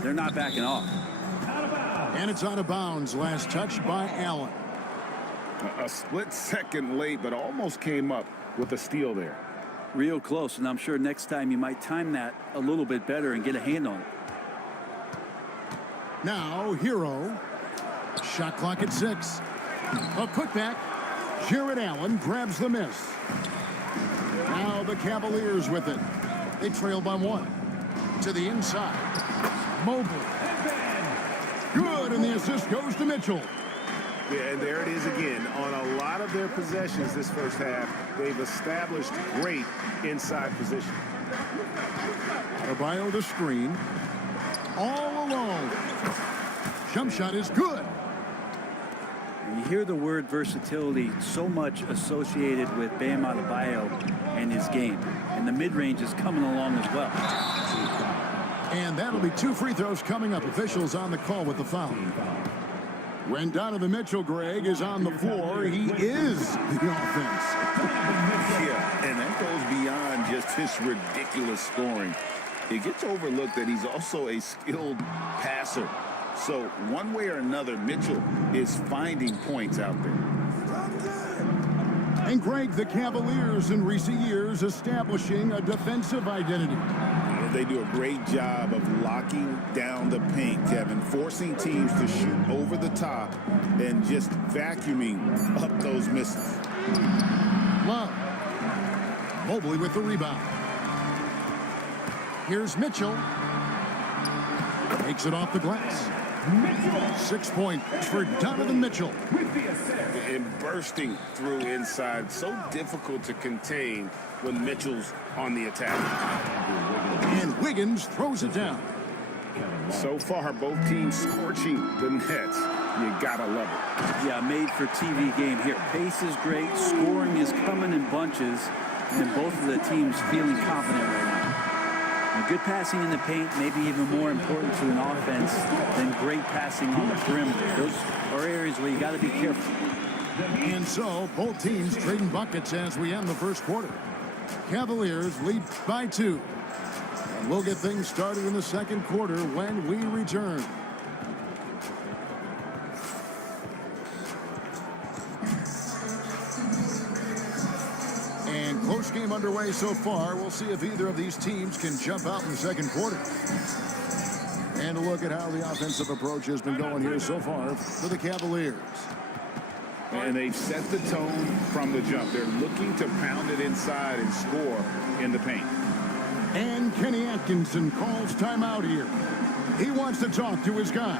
they're not backing off. And it's out of bounds. Last touch by Allen. A split second late, but almost came up with a steal there. Real close, and I'm sure next time you might time that a little bit better and get a hand on it. Now, Hero. Shot clock at 6. A putback. Jared Allen grabs the miss. Now the Cavaliers with it. They trail by 1. To the inside. Mobley. Good, and the assist goes to Mitchell. Yeah, and there it is again. On a lot of their possessions this first half, they've established great inside position. Adebayo the screen. All alone. Jump shot is good. You hear the word versatility so much associated with Bam Adebayo and his game. And the mid-range is coming along as well. And that'll be 2 free throws coming up. Officials on the call with the foul. When Donovan Mitchell, Greg, is on the floor, he is the offense. Yeah, and that goes beyond just his ridiculous scoring. It gets overlooked that he's also a skilled passer. So one way or another, Mitchell is finding points out there. And Greg, the Cavaliers in recent years establishing a defensive identity. They do a great job of locking down the paint, Kevin, forcing teams to shoot over the top and just vacuuming up those misses. Love. Mobley with the rebound. Here's Mitchell. Takes it off the glass. 6 points for Donovan Mitchell. And bursting through inside. So difficult to contain when Mitchell's on the attack. And Wiggins throws it down. So far, both teams scorching the nets. You gotta love it. Yeah, made for TV game here. Pace is great. Scoring is coming in bunches. And both of the teams feeling confident right now. And good passing in the paint, maybe even more important to an offense than great passing on the perimeter. Those are areas where you got to be careful. And so, both teams trading buckets as we end the first quarter. Cavaliers lead by 2. We'll get things started in the second quarter when we return. And close game underway so far. We'll see if either of these teams can jump out in the second quarter. And a look at how the offensive approach has been going here so far for the Cavaliers. And they've set the tone from the jump. They're looking to pound it inside and score in the paint. And Kenny Atkinson calls timeout here. He wants to talk to his guys.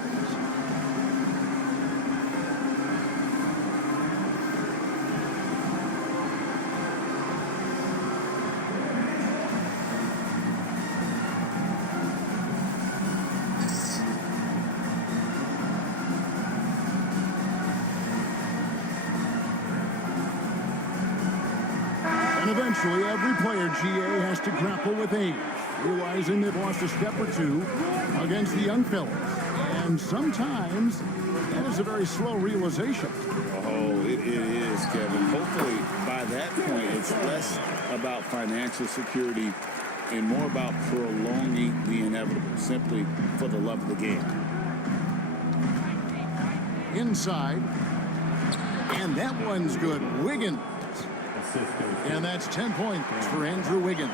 And eventually, every player, GA, has to grapple with age, realizing they've lost a step or two against the young fellas. And sometimes, that is a very slow realization. Oh, it is, Kevin. Hopefully, by that point, it's less about financial security and more about prolonging the inevitable, simply for the love of the game. Inside. And that one's good. Wiggins. And that's 10 points for Andrew Wiggins.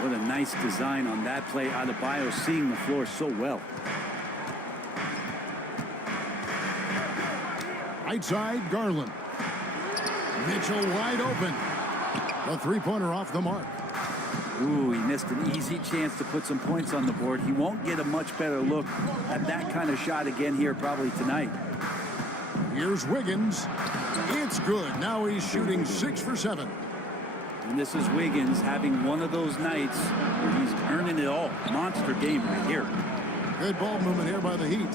What a nice design on that play. Adebayo seeing the floor so well. Right side, Garland. Mitchell wide open. A three-pointer off the mark. Ooh, he missed an easy chance to put some points on the board. He won't get a much better look at that kind of shot again here probably tonight. Here's Wiggins. It's good. Now he's shooting 6 for 7. And this is Wiggins having one of those nights where he's earning it all. Monster game right here. Good ball movement here by the Heat.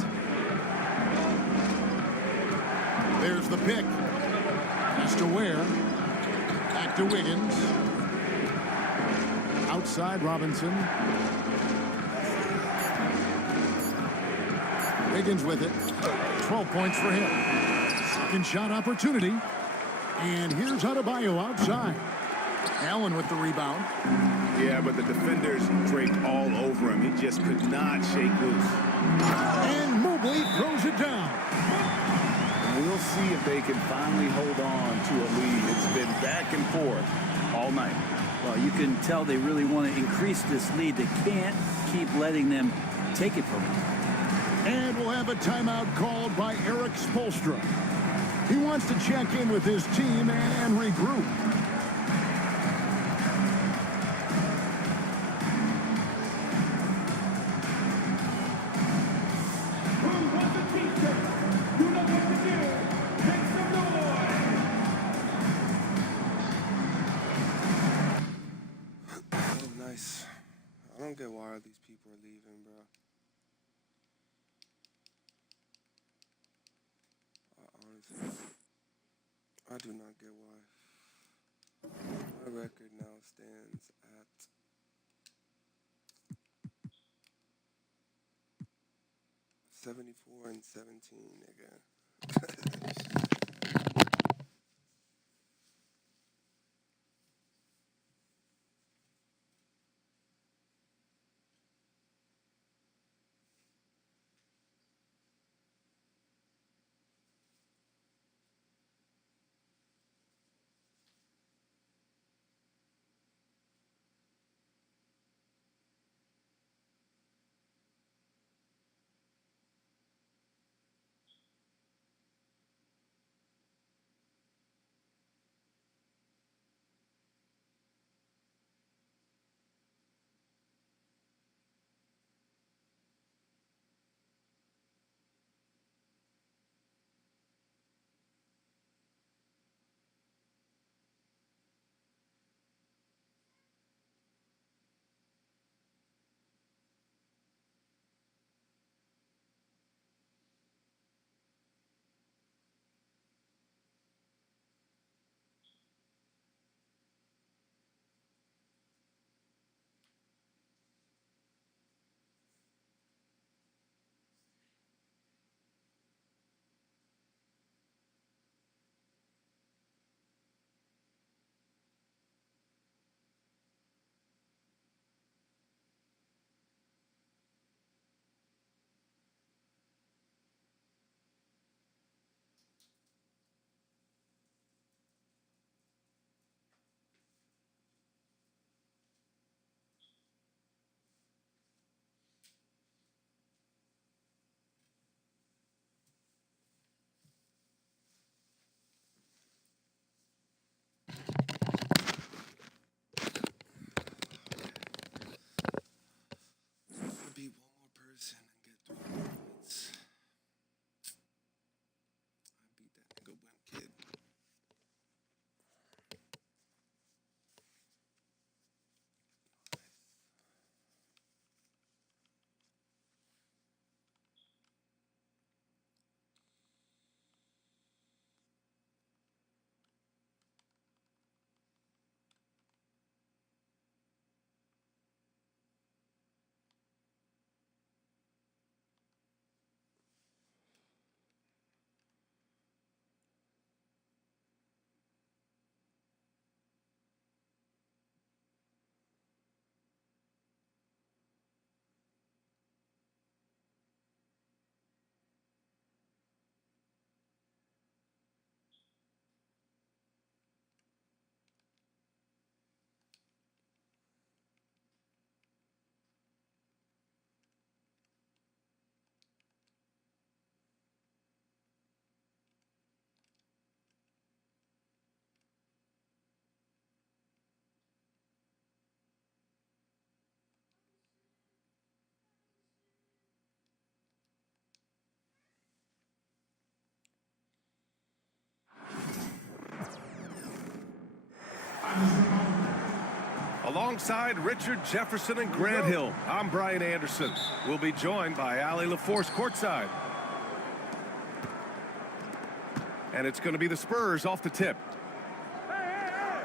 There's the pick. He's to Ware. Back to Wiggins. Outside Robinson. Wiggins with it. 12 points for him. Second shot opportunity. And here's Adebayo outside. Allen with the rebound. Yeah, but the defenders draped all over him. He just could not shake loose. And Mobley throws it down. And we'll see if they can finally hold on to a lead. It's been back and forth all night. Well, you can tell they really want to increase this lead. They can't keep letting them take it from them. And we'll have a timeout called by Eric Spoelstra. He wants to check in with his team and regroup. Oh, nice. I don't get why these people are leaving, bro. Honestly, I do not get why. My record now stands at 74 and 17, nigga. Alongside Richard Jefferson and Grant Hill, I'm Brian Anderson. We'll be joined by Ali LaForce courtside. And it's going to be the Spurs off the tip.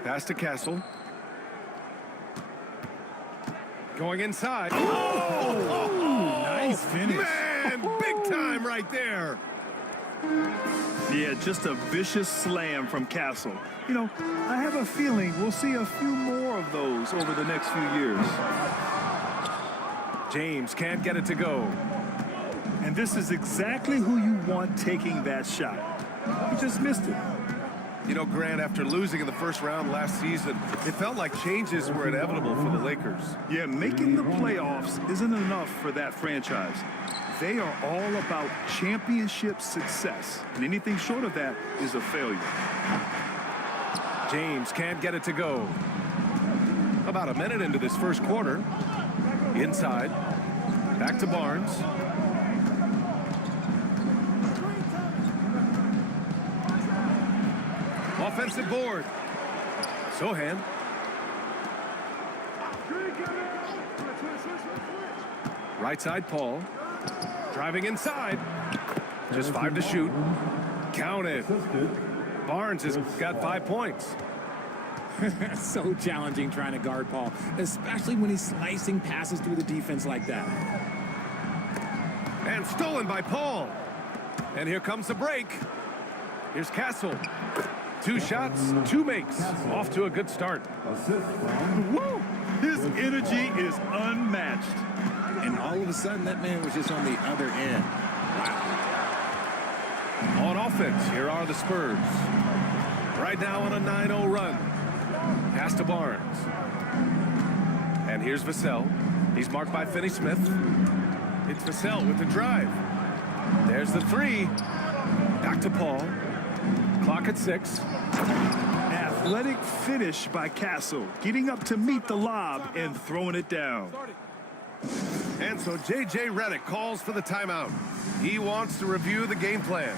Pass to Castle. Going inside. Oh, nice finish. Man, big time right there. Yeah, just a vicious slam from Castle. You know, I have a feeling we'll see a few more of those over the next few years. James can't get it to go. And this is exactly who you want taking that shot. He just missed it. You know, Grant, after losing in the first round last season, it felt like changes were inevitable for the Lakers. Yeah, making the playoffs isn't enough for that franchise. They are all about championship success, and anything short of that is a failure. James can't get it to go. About a minute into this first quarter. Inside. Back to Barnes. Offensive board. Sohan. Right side, Paul. Driving inside. Just 5 to shoot. Counted. Barnes has got 5 points. So challenging trying to guard Paul, especially when he's slicing passes through the defense like that. And stolen by Paul. And here comes the break. Here's Castle. 2 shots, 2 makes. Off to a good start. Woo! His energy is unmatched. And all of a sudden, that man was just on the other end. Wow. On offense, here are the Spurs. Right now on a 9-0 run. Pass to Barnes. And here's Vassell. He's marked by Finney-Smith. It's Vassell with the drive. There's the 3. Back to Paul. Clock at 6. Athletic finish by Castle, getting up to meet the lob and throwing it down. And so J.J. Redick calls for the timeout. He wants to review the game plan.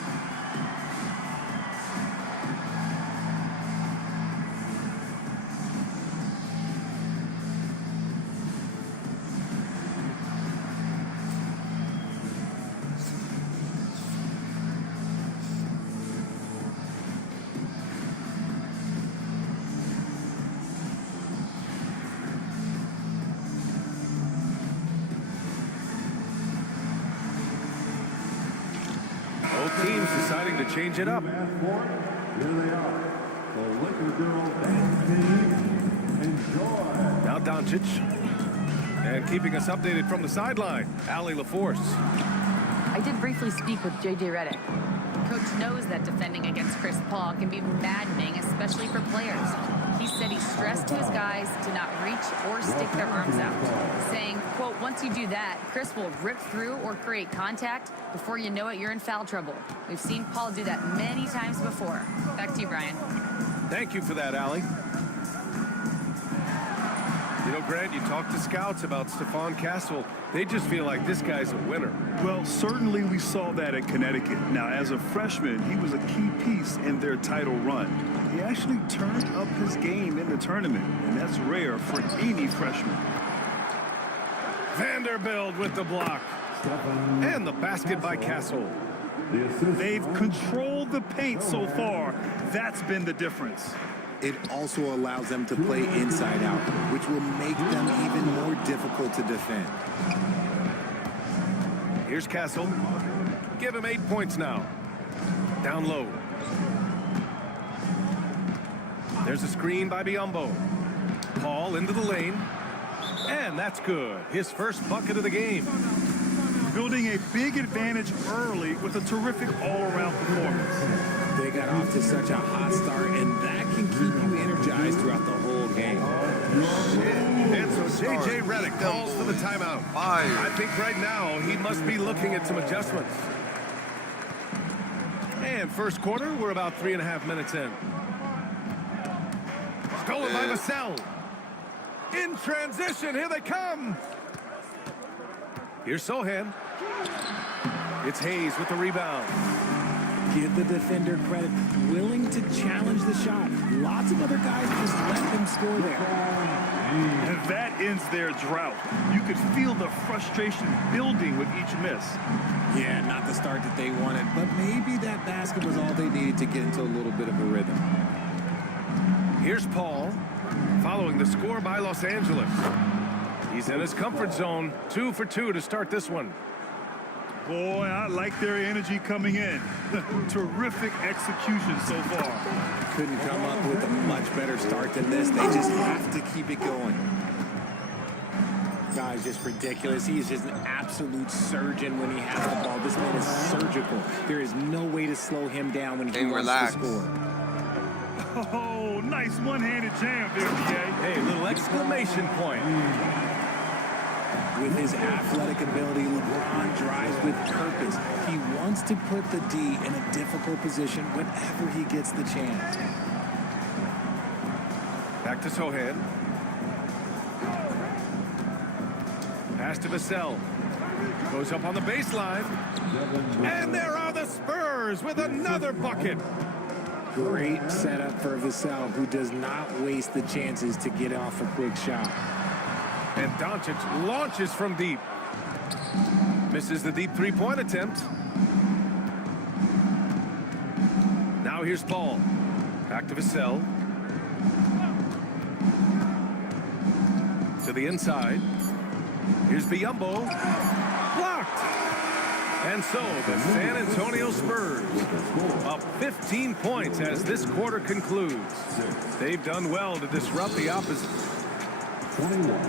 Teams deciding to change it up. Here they are, the Laker girls dance team. Enjoy. Now Doncic. And keeping us updated from the sideline, Ali LaForce. I did briefly speak with J.J. Redick. Coach knows that defending against Chris Paul can be maddening, especially for players. He said he stressed to his guys to not reach or stick their arms out, saying, quote, once you do that, Chris will rip through or create contact. Before you know it, you're in foul trouble. We've seen Paul do that many times before. Back to you, Brian. Thank you for that, Ali. You know, Grant, you talk to scouts about Stephon Castle. They just feel like this guy's a winner. Well, certainly we saw that at Connecticut. Now, as a freshman, he was a key piece in their title run. He actually turned up his game in the tournament, and that's rare for any freshman. Vanderbilt with the block. And the basket by Castle. They've controlled the paint so far. That's been the difference. It also allows them to play inside out, which will make them even more difficult to defend. Here's Castle. Give him 8 points now. Down low. There's a screen by Biyombo. Paul into the lane. And that's good. His first bucket of the game. Building a big advantage early with a terrific all-around performance. They got off to such a hot start, and that can keep you energized throughout the whole game. And so J.J. Redick calls for the timeout. I think right now he must be looking at some adjustments. And first quarter, we're about 3.5 minutes in. Stolen by Vassell. In transition, here they come. Here's Sohan. It's Hayes with the rebound. Give the defender credit, willing to challenge the shot. Lots of other guys just let them score there. And that ends their drought. You could feel the frustration building with each miss. Yeah, not the start that they wanted, but maybe that basket was all they needed to get into a little bit of a rhythm. Here's Paul, following the score by Los Angeles. He's in his comfort zone, 2 for 2 to start this one. Boy, I like their energy coming in. Terrific execution so far. Couldn't come up with a much better start than this. They just have to keep it going. Guys, just ridiculous. He is just an absolute surgeon when he has the ball. This man is surgical. There is no way to slow him down when he wants to score. Oh, nice one-handed jam there, BA. Hey, little exclamation point. With his athletic ability, LeBron drives with purpose. He wants to put the D in a difficult position whenever he gets the chance. Back to Sohan. Pass to Vassell. Goes up on the baseline. And there are the Spurs with another bucket. Great setup for Vassell, who does not waste the chances to get off a quick shot. And Doncic launches from deep. Misses the deep three-point attempt. Now here's Paul. Back to Vassell. To the inside. Here's Biyombo. Blocked. And so the San Antonio Spurs up 15 points as this quarter concludes. They've done well to disrupt the opposite. 21.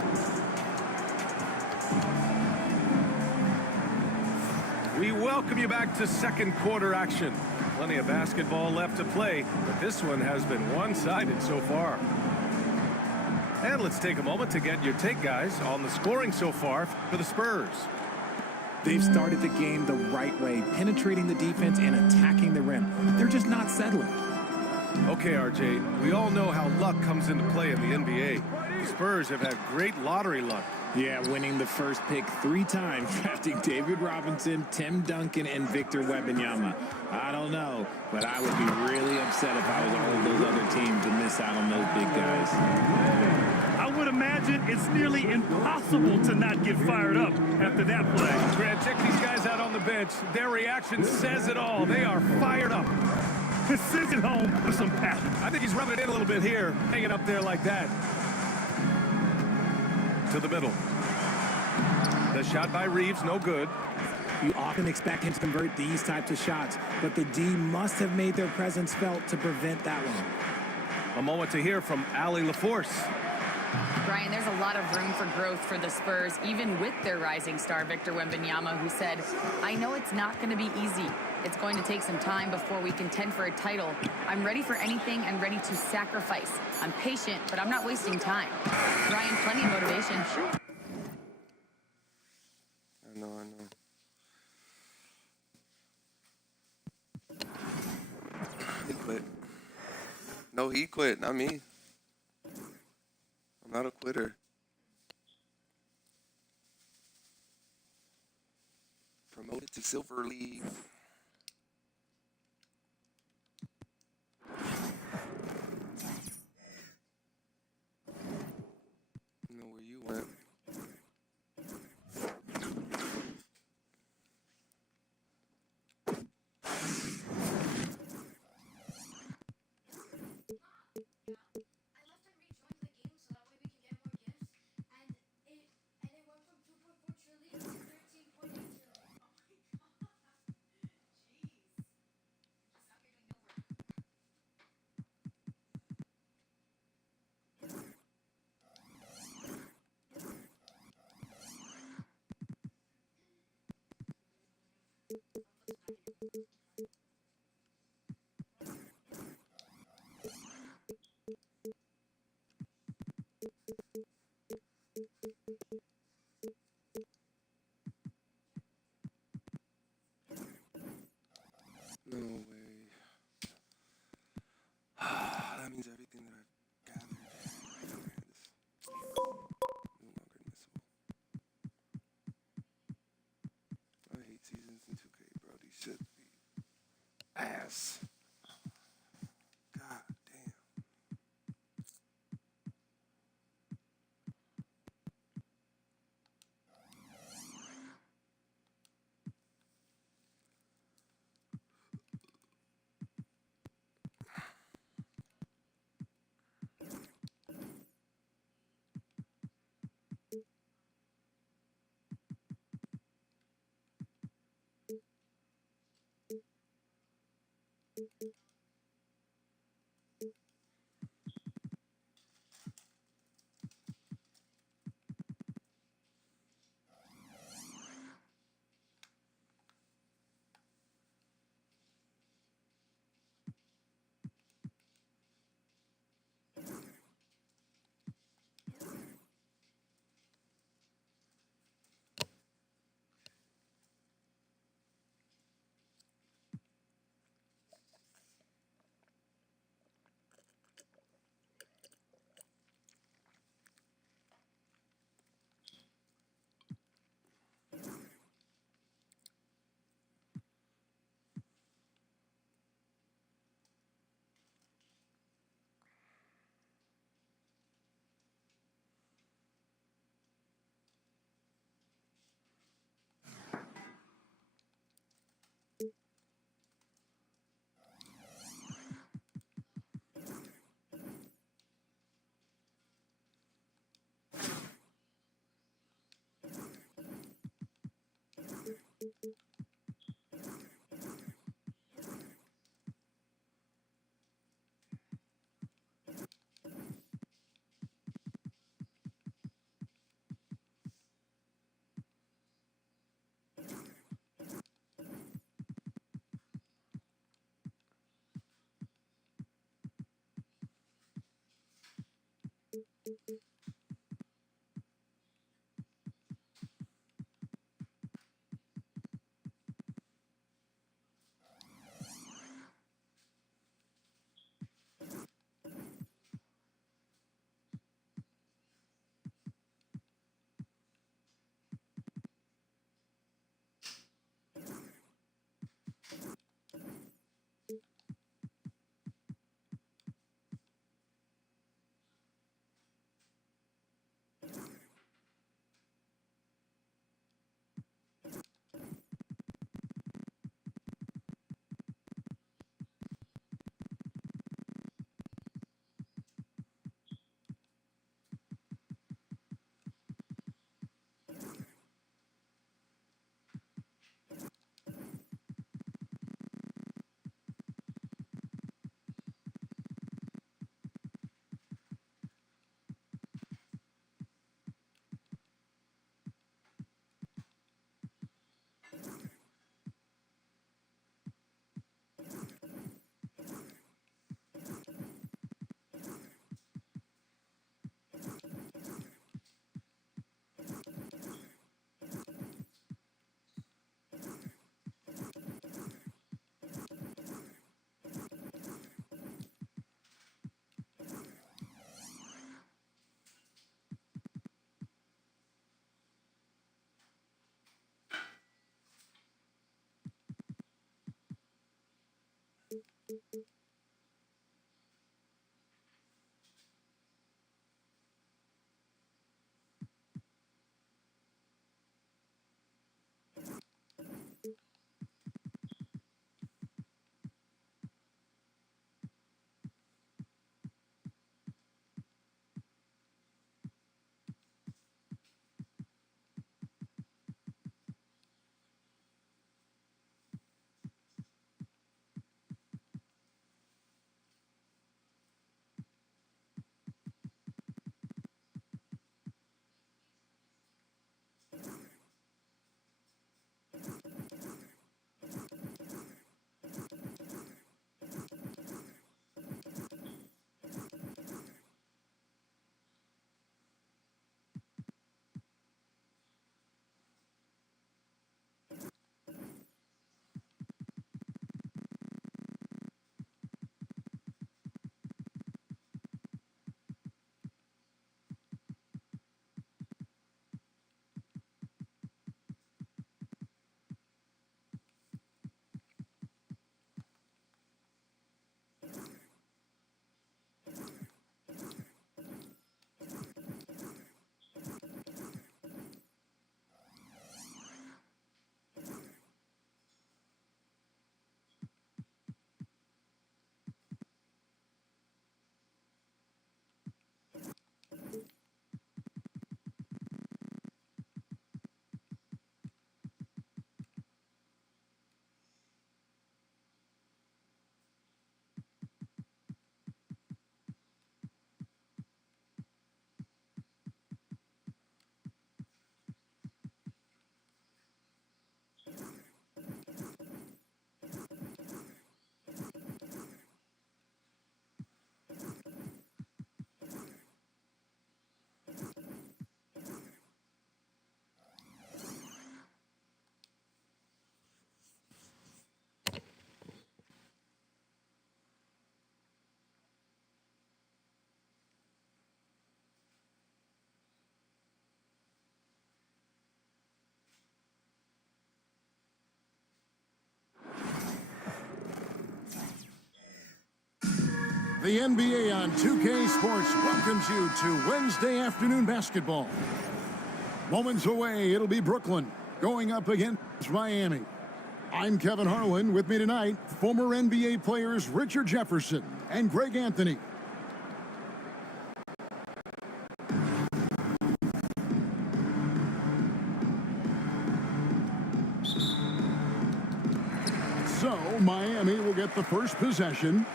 We welcome you back to second quarter action. Plenty of basketball left to play, but this one has been one-sided so far. And let's take a moment to get your take, guys, on the scoring so far for the Spurs. They've started the game the right way, penetrating the defense and attacking the rim. They're just not settling. Okay, RJ, we all know how luck comes into play in the NBA. The Spurs have had great lottery luck. Yeah, winning the first pick 3 times, drafting David Robinson, Tim Duncan, and Victor Wembanyama. I don't know, but I would be really upset if I was all of those other teams to miss out on those big guys. I would imagine it's nearly impossible to not get fired up after that play. Grant, check these guys out on the bench. Their reaction says it all. They are fired up. Sends it home with some passion. I think he's rubbing it in a little bit here, hanging up there like that. To the middle. The shot by Reeves, no good. You often expect him to convert these types of shots, but the D must have made their presence felt to prevent that one. A moment to hear from Allie LaForce. Brian, there's a lot of room for growth for the Spurs, even with their rising star, Victor Wembanyama, who said, I know it's not going to be easy. It's going to take some time before we contend for a title. I'm ready for anything and ready to sacrifice. I'm patient, but I'm not wasting time. Brian, plenty of motivation. I know. He quit. No, he quit, not me. I'm not a quitter. Promoted to Silver League. You know where you went. No way. That means everything that I've gathered is no longer admissible. I hate seasons in 2K, bro. These shit be ass. God damn. The NBA on 2K Sports welcomes you to Wednesday afternoon basketball. Moments away, it'll be Brooklyn going up against Miami. I'm Kevin Harlan. With me tonight, former NBA players Richard Jefferson and Greg Anthony. So, Miami will get the first possession.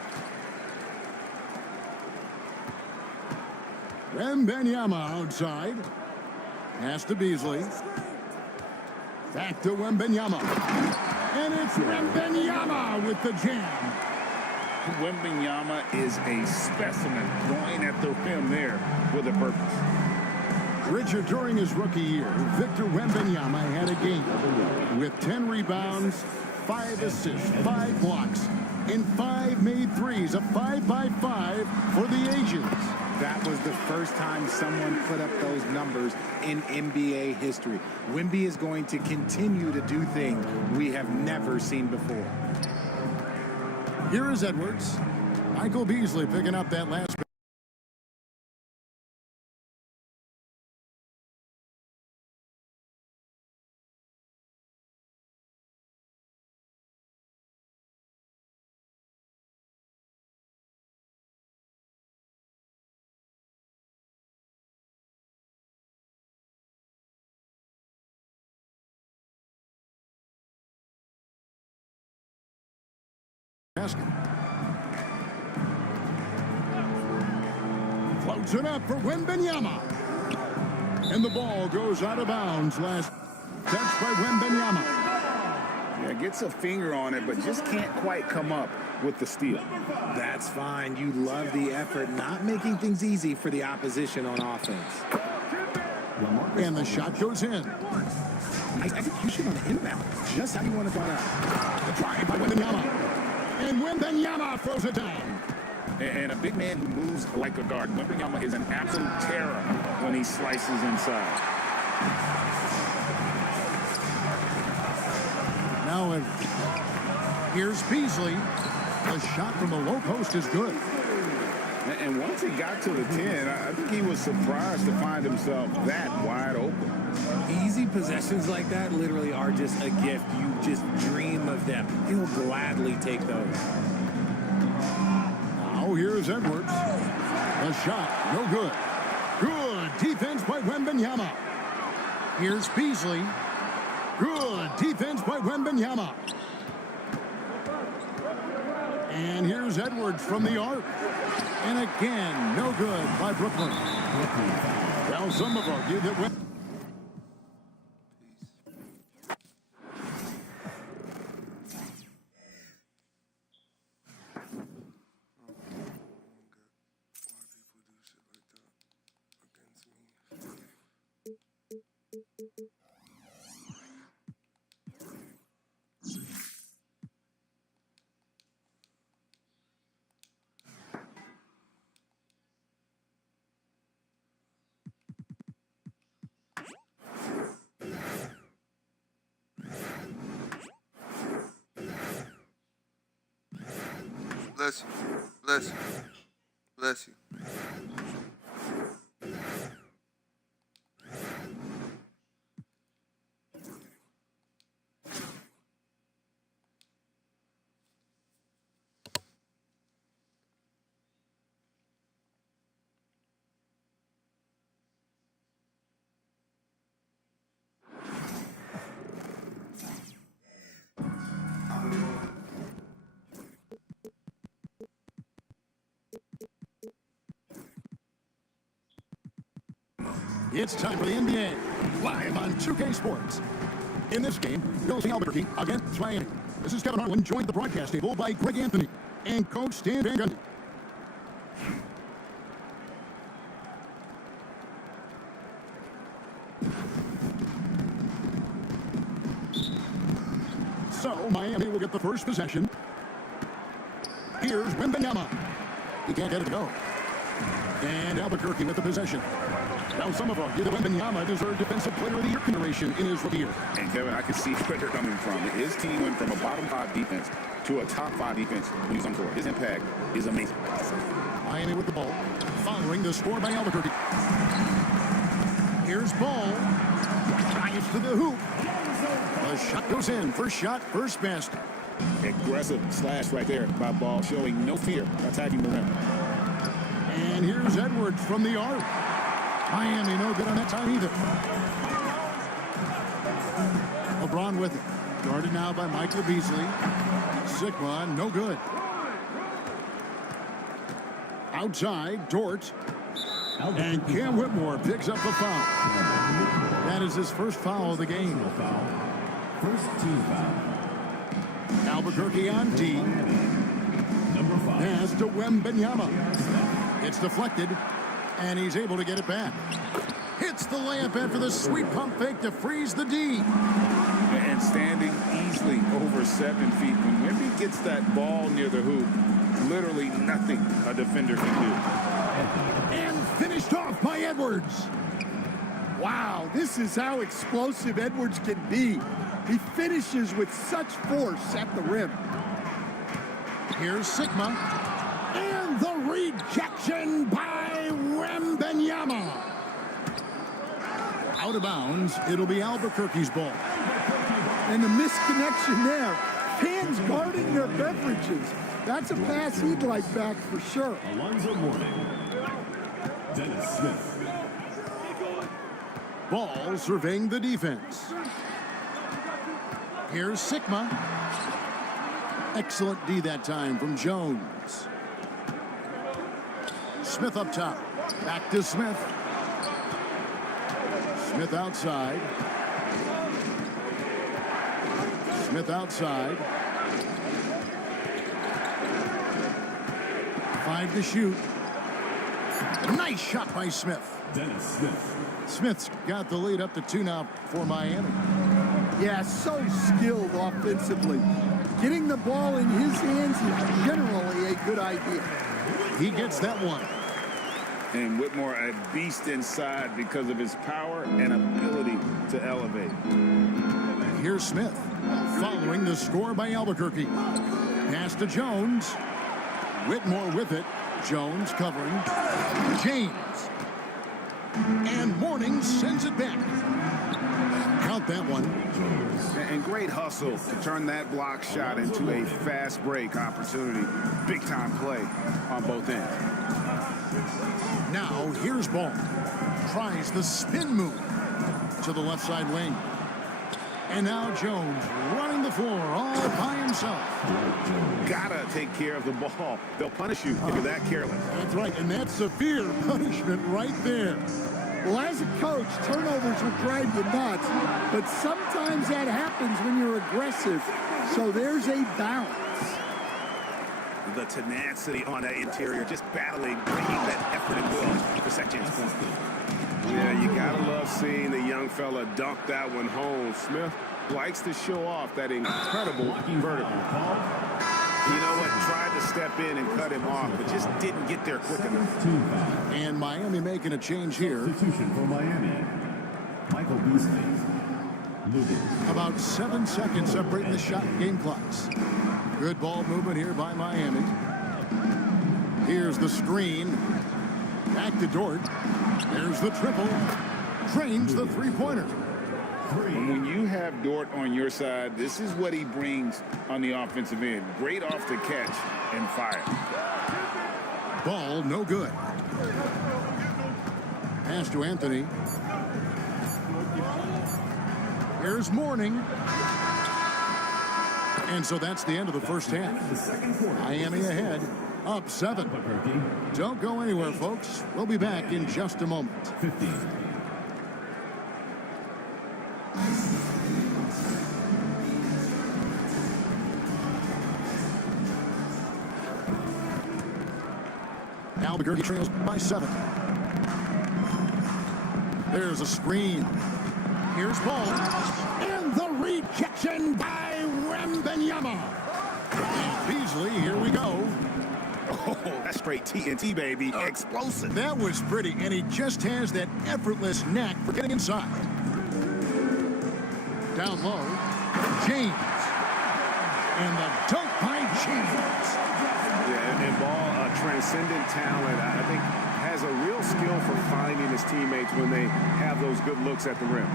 Wembanyama outside. Pass to Beasley. Back to Wembanyama. And it's Wembanyama with the jam. Wembanyama is a specimen going at the rim there with a purpose. Richard, during his rookie year, Victor Wembanyama had a game with 10 rebounds, 5 assists, 5 blocks, and 5 made threes, a 5-by-5 for the ages. That was the first time someone put up those numbers in NBA history. Wemby is going to continue to do things we have never seen before. Here is Edwards. Michael Beasley picking up that last. Basket. Floats it up for Wembanyama. And the ball goes out of bounds. Last touch by Wembanyama. Yeah, gets a finger on it, but just can't quite come up with the steal. That's fine. You love the effort, not making things easy for the opposition on offense. And the shot goes in. Nice execution on the inbound. Just how you want to go out. The drive by Wembanyama. And Wembanyama throws it down. And a big man who moves like a guard. Wembanyama is an absolute terror when he slices inside. Now here's Beasley. The shot from the low post is good. And once he got to the 10, I think he was surprised to find himself that wide open. Easy possessions like that literally are just a gift. You just dream of them. He'll gladly take those. Now here's Edwards. The shot, no good. Good defense by Wembanyama. Here's Beasley. Good defense by Wembanyama. And here's Edwards from the arc. And again, no good by Brooklyn. Well, some have argued that Bless you. Bless you. Bless you. it's time for the NBA, live on 2K Sports. In this game, Bills Albuquerque against Miami. This is Kevin Harlan, joined at the broadcast table by Greg Anthony and Coach Stan Van Gundy. So, Miami will get the first possession. Here's Wembanyama. He can't get it to go. And Albuquerque with the possession. Now some of us give Wembanyama deserved Defensive Player of the Year consideration in his rookie year. And Kevin, I can see where they're coming from. His team went from a bottom 5 defense to a top 5 defense when he was on court. His impact is amazing. Miami with the ball, following the score by Albuquerque. Here's Ball. Drives to the hoop. The shot goes in. First shot, first basket. Aggressive slash right there by Ball, showing no fear attacking the rim. And here's Edwards from the arc. Miami no good on that time either. LeBron with it. Guarded now by Michael Beasley. Sigma, no good. Outside, Dort. And Cam Whitmore picks up the foul. That is his first foul of the game. First team foul. Albuquerque on D. Pass to Wembanyama. It's deflected, and he's able to get it back. Hits the layup after the sweet pump fake to freeze the D. And standing easily over 7 feet. When Wemby gets that ball near the hoop, literally nothing a defender can do. And finished off by Edwards. Wow, this is how explosive Edwards can be. He finishes with such force at the rim. Here's Sigma. And the rejection by Wembanyama. Out of bounds, it'll be Albuquerque's ball. And the misconnection there. Fans guarding their beverages. That's a pass he'd like back for sure. Alonzo Mourning. Dennis Smith. Ball surveying the defense. Here's Sigma. Excellent D that time from Jones. Smith up top. Back to Smith. Smith outside. Smith outside. 5 to shoot. Nice shot by Smith. Dennis Smith. Smith's got the lead up to 2 now for Miami. Yeah, so skilled offensively. Getting the ball in his hands is generally a good idea. He gets that one. And Whitmore, a beast inside because of his power and ability to elevate. Here's Smith, following the score by Albuquerque. Pass to Jones. Whitmore with it. Jones covering. James. And Mourning sends it back. Count that one. And great hustle to turn that block shot into a fast break opportunity. Big time play on both ends. Now here's Ball. Tries the spin move to the left side wing. And now Jones running the floor all by himself. Gotta take care of the ball. They'll punish you if you're that careless. That's right, and that's severe punishment right there. Well, as a coach, turnovers will drive you nuts, but sometimes that happens when you're aggressive. So there's a balance. The tenacity on that interior, just battling, bringing that effort and will for second chance point. Yeah, you gotta love seeing the young fella dunk that one home. Smith likes to show off that incredible vertical. You know what? Tried to step in and cut him off, but just didn't get there quick enough. And Miami making a change here. Substitution for Miami. Michael Beasley. About 7 seconds separating the shot and game clocks. Good ball movement here by Miami. Here's the screen. Back to Dort. There's the triple. Drains the three-pointer. When you have Dort on your side, this is what he brings on the offensive end. Great off the catch and fire. Ball no good. Pass to Anthony. Here's Mourning. And so that's the end of the first half. Miami ahead, up 7. Don't go anywhere, folks. We'll be back in just a moment. 15. Albuquerque trails by 7. There's a screen. Here's Ball. And the rejection by Wembanyama. And Beasley, here we go. Oh, that's straight TNT, baby. Explosive. That was pretty, and he just has that effortless knack for getting inside. Down low, James. And the dunk by James. Yeah, and Ball, a transcendent talent, I think, has a real skill for finding his teammates when they have those good looks at the rim.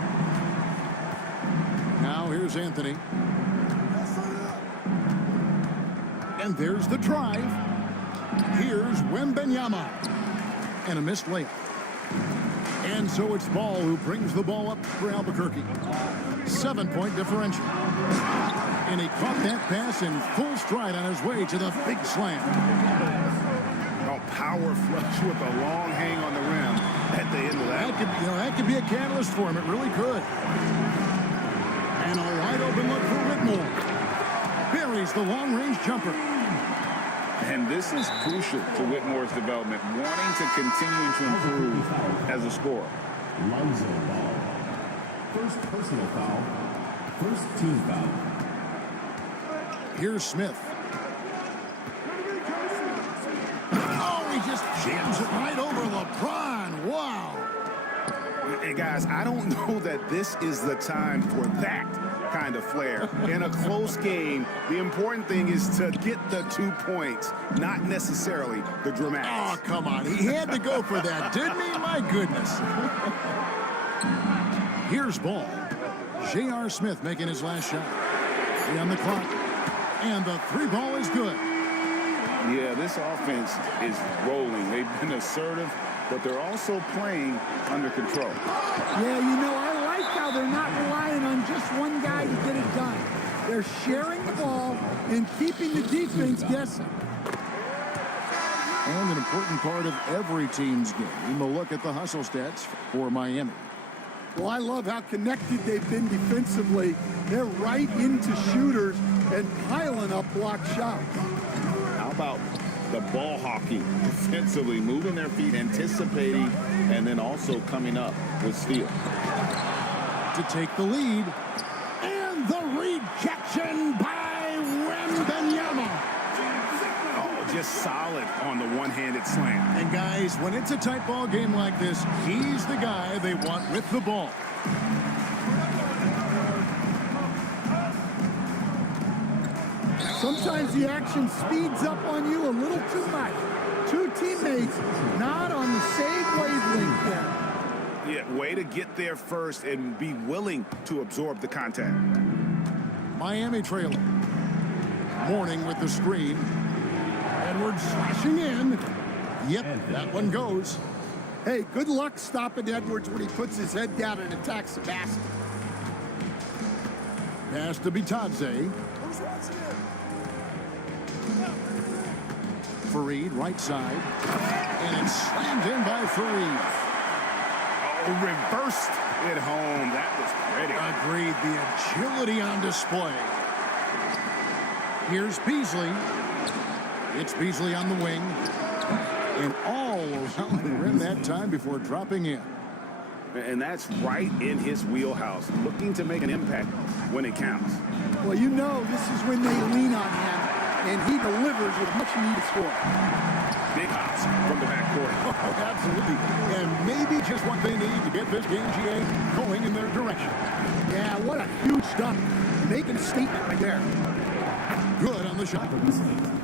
Now here's Anthony. And there's the drive. Here's Wembanyama. And a missed layup. And so it's Ball who brings the ball up for Albuquerque. 7-point differential. And he caught that pass in full stride on his way to the big slam. Oh, power flush with a long hang on the rim at the end of that. That could be a catalyst for him. It really could. And a wide open look for Whitmore. Buries the long-range jumper. And this is crucial to Whitmore's development, wanting to continue to improve as a scorer. Lonzo Ball. First personal foul. First team foul. Here's Smith. Oh, he just jams it right over LeBron. Wow. Hey, guys, I don't know that this is the time for that kind of flair. In a close game, the important thing is to get the 2 points, not necessarily the dramatics. Oh, come on. He had to go for that, didn't he? My goodness. Here's Ball. J.R. Smith making his last shot. 3 on the clock. And the 3 ball is good. Yeah, this offense is rolling. They've been assertive, but they're also playing under control. Yeah, I like how they're not relying on just one guy to get it done. They're sharing the ball and keeping the defense guessing. And an important part of every team's game, a look at the hustle stats for Miami. Well, I love how connected they've been defensively. They're right into shooters and piling up block shots. How about the ball hockey defensively, moving their feet, anticipating, and then also coming up with steal. To take the lead. And the rejection by Wembanyama. Oh, just solid on the one-handed slam. And guys, when it's a tight ball game like this, he's the guy they want with the ball. Sometimes the action speeds up on you a little too much. Two teammates not on the same wavelength there. Yeah, way to get there first and be willing to absorb the contact. Miami trailing. Morning with the screen. Edwards slashing in. Yep, that one goes. Hey, good luck stopping Edwards when he puts his head down and attacks the basket. Pass to Bitadze. Fareed, right side. And it's slammed in by Fareed. Oh, reversed it home. That was pretty. Agreed. The agility on display. Here's Beasley. It's Beasley on the wing. And all around the rim that time before dropping in. And that's right in his wheelhouse, looking to make an impact when it counts. Well, this is when they lean on him, and he delivers with much needed score. Big hops from the backcourt. Oh, absolutely. And maybe just what they need to get this game, GA, going in their direction. Yeah, what a huge dunk. Making a statement right there. Good on the shot.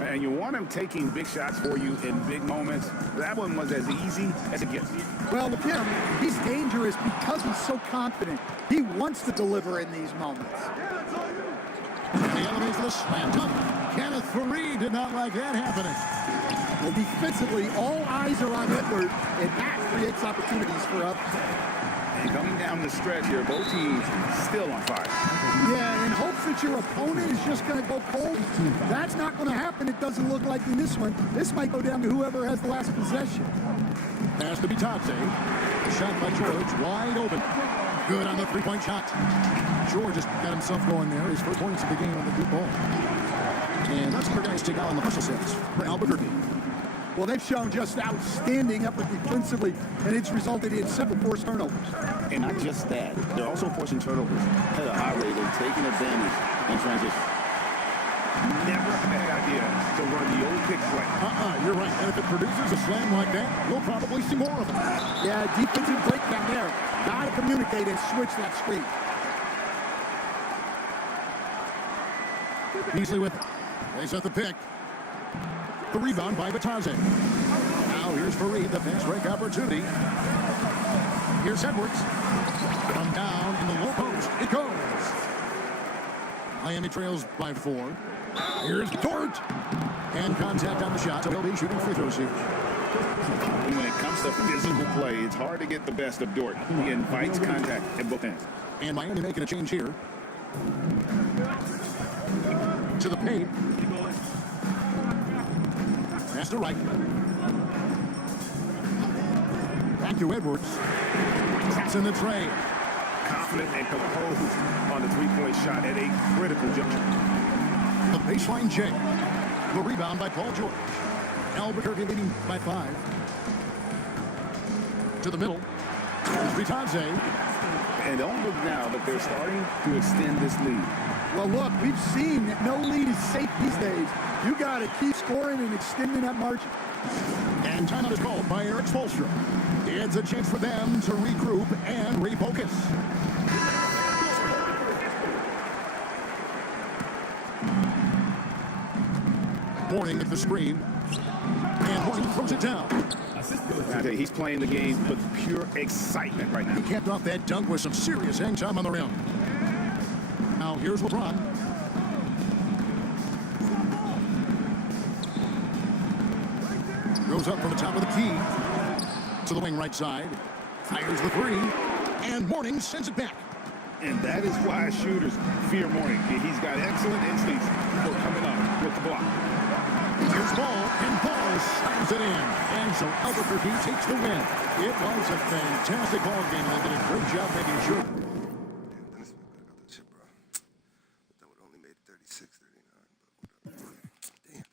And you want him taking big shots for you in big moments. That one was as easy as it gets. Well, with him, he's dangerous because he's so confident. He wants to deliver in these moments. He elevates the slam dunk. Kenneth Fareed did not like that happening. Well, defensively, all eyes are on Edwards, and that creates opportunities for us. And coming down the stretch here, both teams still on fire. Yeah, in hopes that your opponent is just going to go cold. That's not going to happen. It doesn't look like in this one. This might go down to whoever has the last possession. Pass to Bitadze. Shot by George, wide open. Good on the three-point shot. George just got himself going there. His first points of the game on the deep ball. And that's where guys take out on the hustle sets for Albuquerque. Well, they've shown just outstanding effort defensively, and it's resulted in several forced turnovers. And not just that, they're also forcing turnovers at a high rate. They're taking advantage in transition. Never a bad idea to run the old pick play. You're right. And if it produces a slam like that, we'll probably see more of it. Yeah, defensive breakdown there. Got to communicate and switch that screen. Beasley with it. They set the pick. The rebound by Batazzi. Now here's Fareed, the fast break opportunity. Here's Edwards. From down in the low post. It goes. Miami trails by 4. Here's Dort. And contact on the shot, so he'll be shooting free throw seat. When it comes to physical play, it's hard to get the best of Dort. He invites contact at both ends. And Miami making a change here. To the paint. Pass to right. Back to Edwards. That's in the tray. Confident and composed on the three-point shot at a critical juncture. The baseline J. The rebound by Paul George. Albuquerque leading by 5. To the middle. Here's Vitadze. And on look now that they're starting to extend this lead. Well, look, we've seen that no lead is safe these days. You got to keep scoring and extending that margin. And timeout is called by Eric Spoelstra. It's a chance for them to regroup and refocus. Morning at the screen. And Morning throws it down. He's playing the game with pure excitement right now. He capped off that dunk with some serious hang time on the rim. Now here's LeBron. Goes up from the top of the key to the wing right side. Fires the 3. And Morning sends it back. And that is why shooters fear Morning. He's got excellent instincts for coming up with the block. Here's Ball, and Ball slams it in. And so Albuquerque takes the win. It was a fantastic ball game, and they did a great job making sure. Dennis Smith could have got the chip, bro. But that would have only made it 36, 39. But whatever. Damn,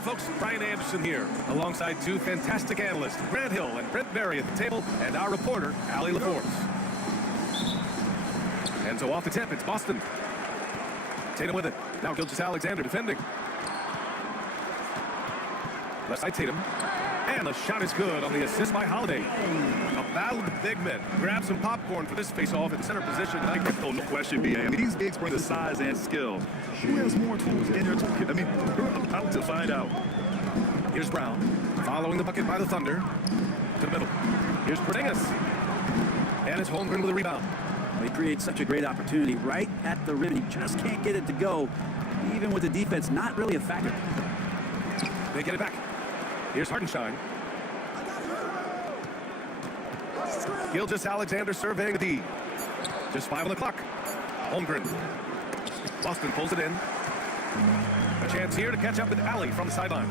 folks, Brian Anderson here, alongside two fantastic analysts, Grant Hill and Brent Berry at the table, and our reporter, Allie LaForce. And so off the tip, it's Boston. Tatum with it. Now Gilgeous-Alexander defending. Left side Tatum. And the shot is good on the assist by Holiday. A battle of the big men. Grab some popcorn for this face-off in center position. Oh, no question, B.A. I mean, these bigs bring the size and skill. Who has more tools in their toolkit? I mean, we're about to find out. Here's Brown, following the bucket by the Thunder. To the middle. Here's Porzingis. And it's Holmgren with a rebound. They create such a great opportunity right at the rim. He just can't get it to go, even with the defense not really a factor. They get it back. Here's Hartenstein. Gilgeous-Alexander surveying the D. Just 5 on the clock. Holmgren. Boston pulls it in. A chance here to catch up with Allie from the sideline.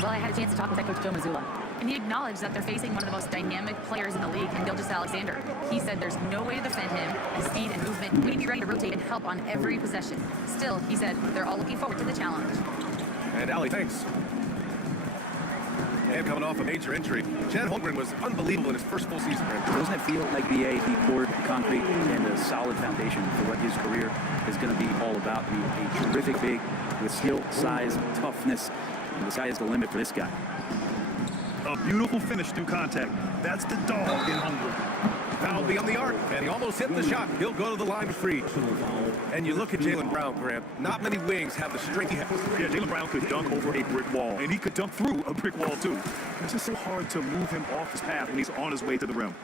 Well, I had a chance to talk with head coach Joe Mazzulla, and he acknowledged that they're facing one of the most dynamic players in the league in Gilgeous-Alexander. He said there's no way to defend him. His speed and movement, we need to be ready to rotate and help on every possession. Still, he said they're all looking forward to the challenge. And Allie, thanks. And coming off a major injury, Chet Holmgren was unbelievable in his first full season. Doesn't it feel like BA, he poured concrete and a solid foundation for what his career is going to be all about? I mean, a terrific big with skill, size, toughness, and the sky is the limit for this guy. A beautiful finish through contact. That's the dog in Holmgren. Foul beyond the arc, and he almost hit the shot. He'll go to the line free. And you look at Jaylen Brown, Grant. Not many wings have the strength he has. Yeah, Jaylen Brown could dunk over a brick wall, and he could dunk through a brick wall, too. It's just so hard to move him off his path when he's on his way to the rim.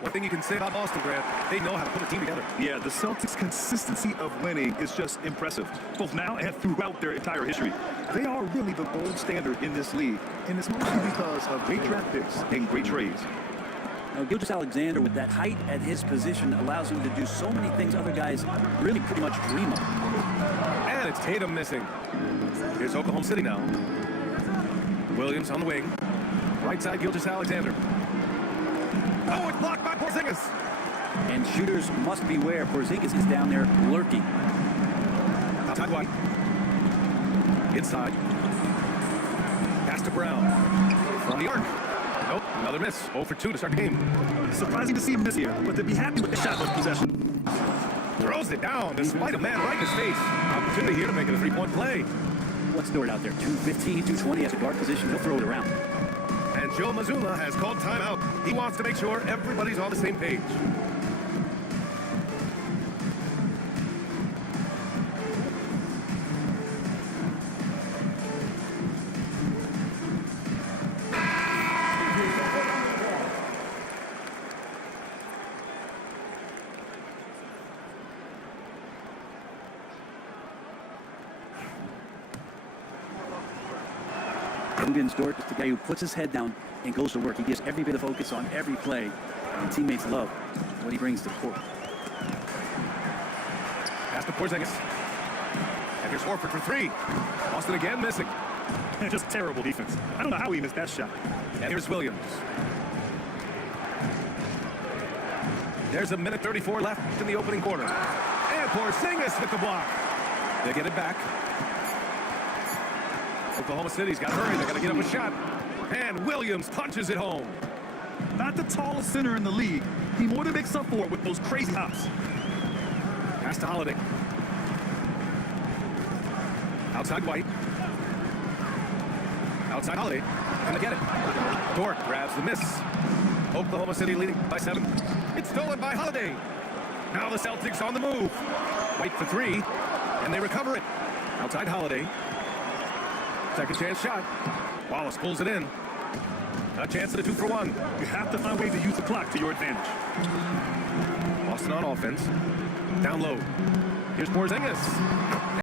One thing you can say about Boston, Grant, they know how to put a team together. Yeah, the Celtics' consistency of winning is just impressive, both now and throughout their entire history. They are really the gold standard in this league, and it's mostly because of great draft picks and great trades. Now, Gilgeous-Alexander, with that height at his position, allows him to do so many things other guys really pretty much dream of. And it's Tatum missing. Here's Oklahoma City now. Williams on the wing. Right side, Gilgeous-Alexander. Oh, it's blocked by Porzingis. And shooters must beware. Porzingis is down there lurking. Outside White. Inside. Pass to Brown. From the arc. Nope, another miss. 0 for 2 to start the game. Surprising to see him miss here, but to be happy with the shot of possession. Throws it down despite a man right in his face. Opportunity here to make it a three-point play. Let's throw it out there. 215, 220 at the guard position. He'll throw it around. And Joe Mazzulla has called timeout. He wants to make sure everybody's on the same page. Dort is the guy who puts his head down and goes to work. He gives every bit of focus on every play, and teammates love what he brings to the court. Pass to Porzingis. And here's Horford for 3. Boston again missing. Just terrible defense. I don't know how he missed that shot. And here's Williams. There's a minute 34 left in the opening quarter. And Porzingis with the block. They get it back. Oklahoma City's got to hurry. They got to get up a shot. And Williams punches it home. Not the tallest center in the league. He more than makes up for it with those crazy hops. Pass to Holiday. Outside White. Outside Holiday. And they get it. Dort grabs the miss. Oklahoma City leading by 7. It's stolen by Holiday. Now the Celtics on the move. White for 3. And they recover it. Outside Holiday. Second chance shot. Wallace pulls it in. A chance at a 2-for-1. You have to find ways to use the clock to your advantage. Boston on offense. Down low. Here's Porzingis.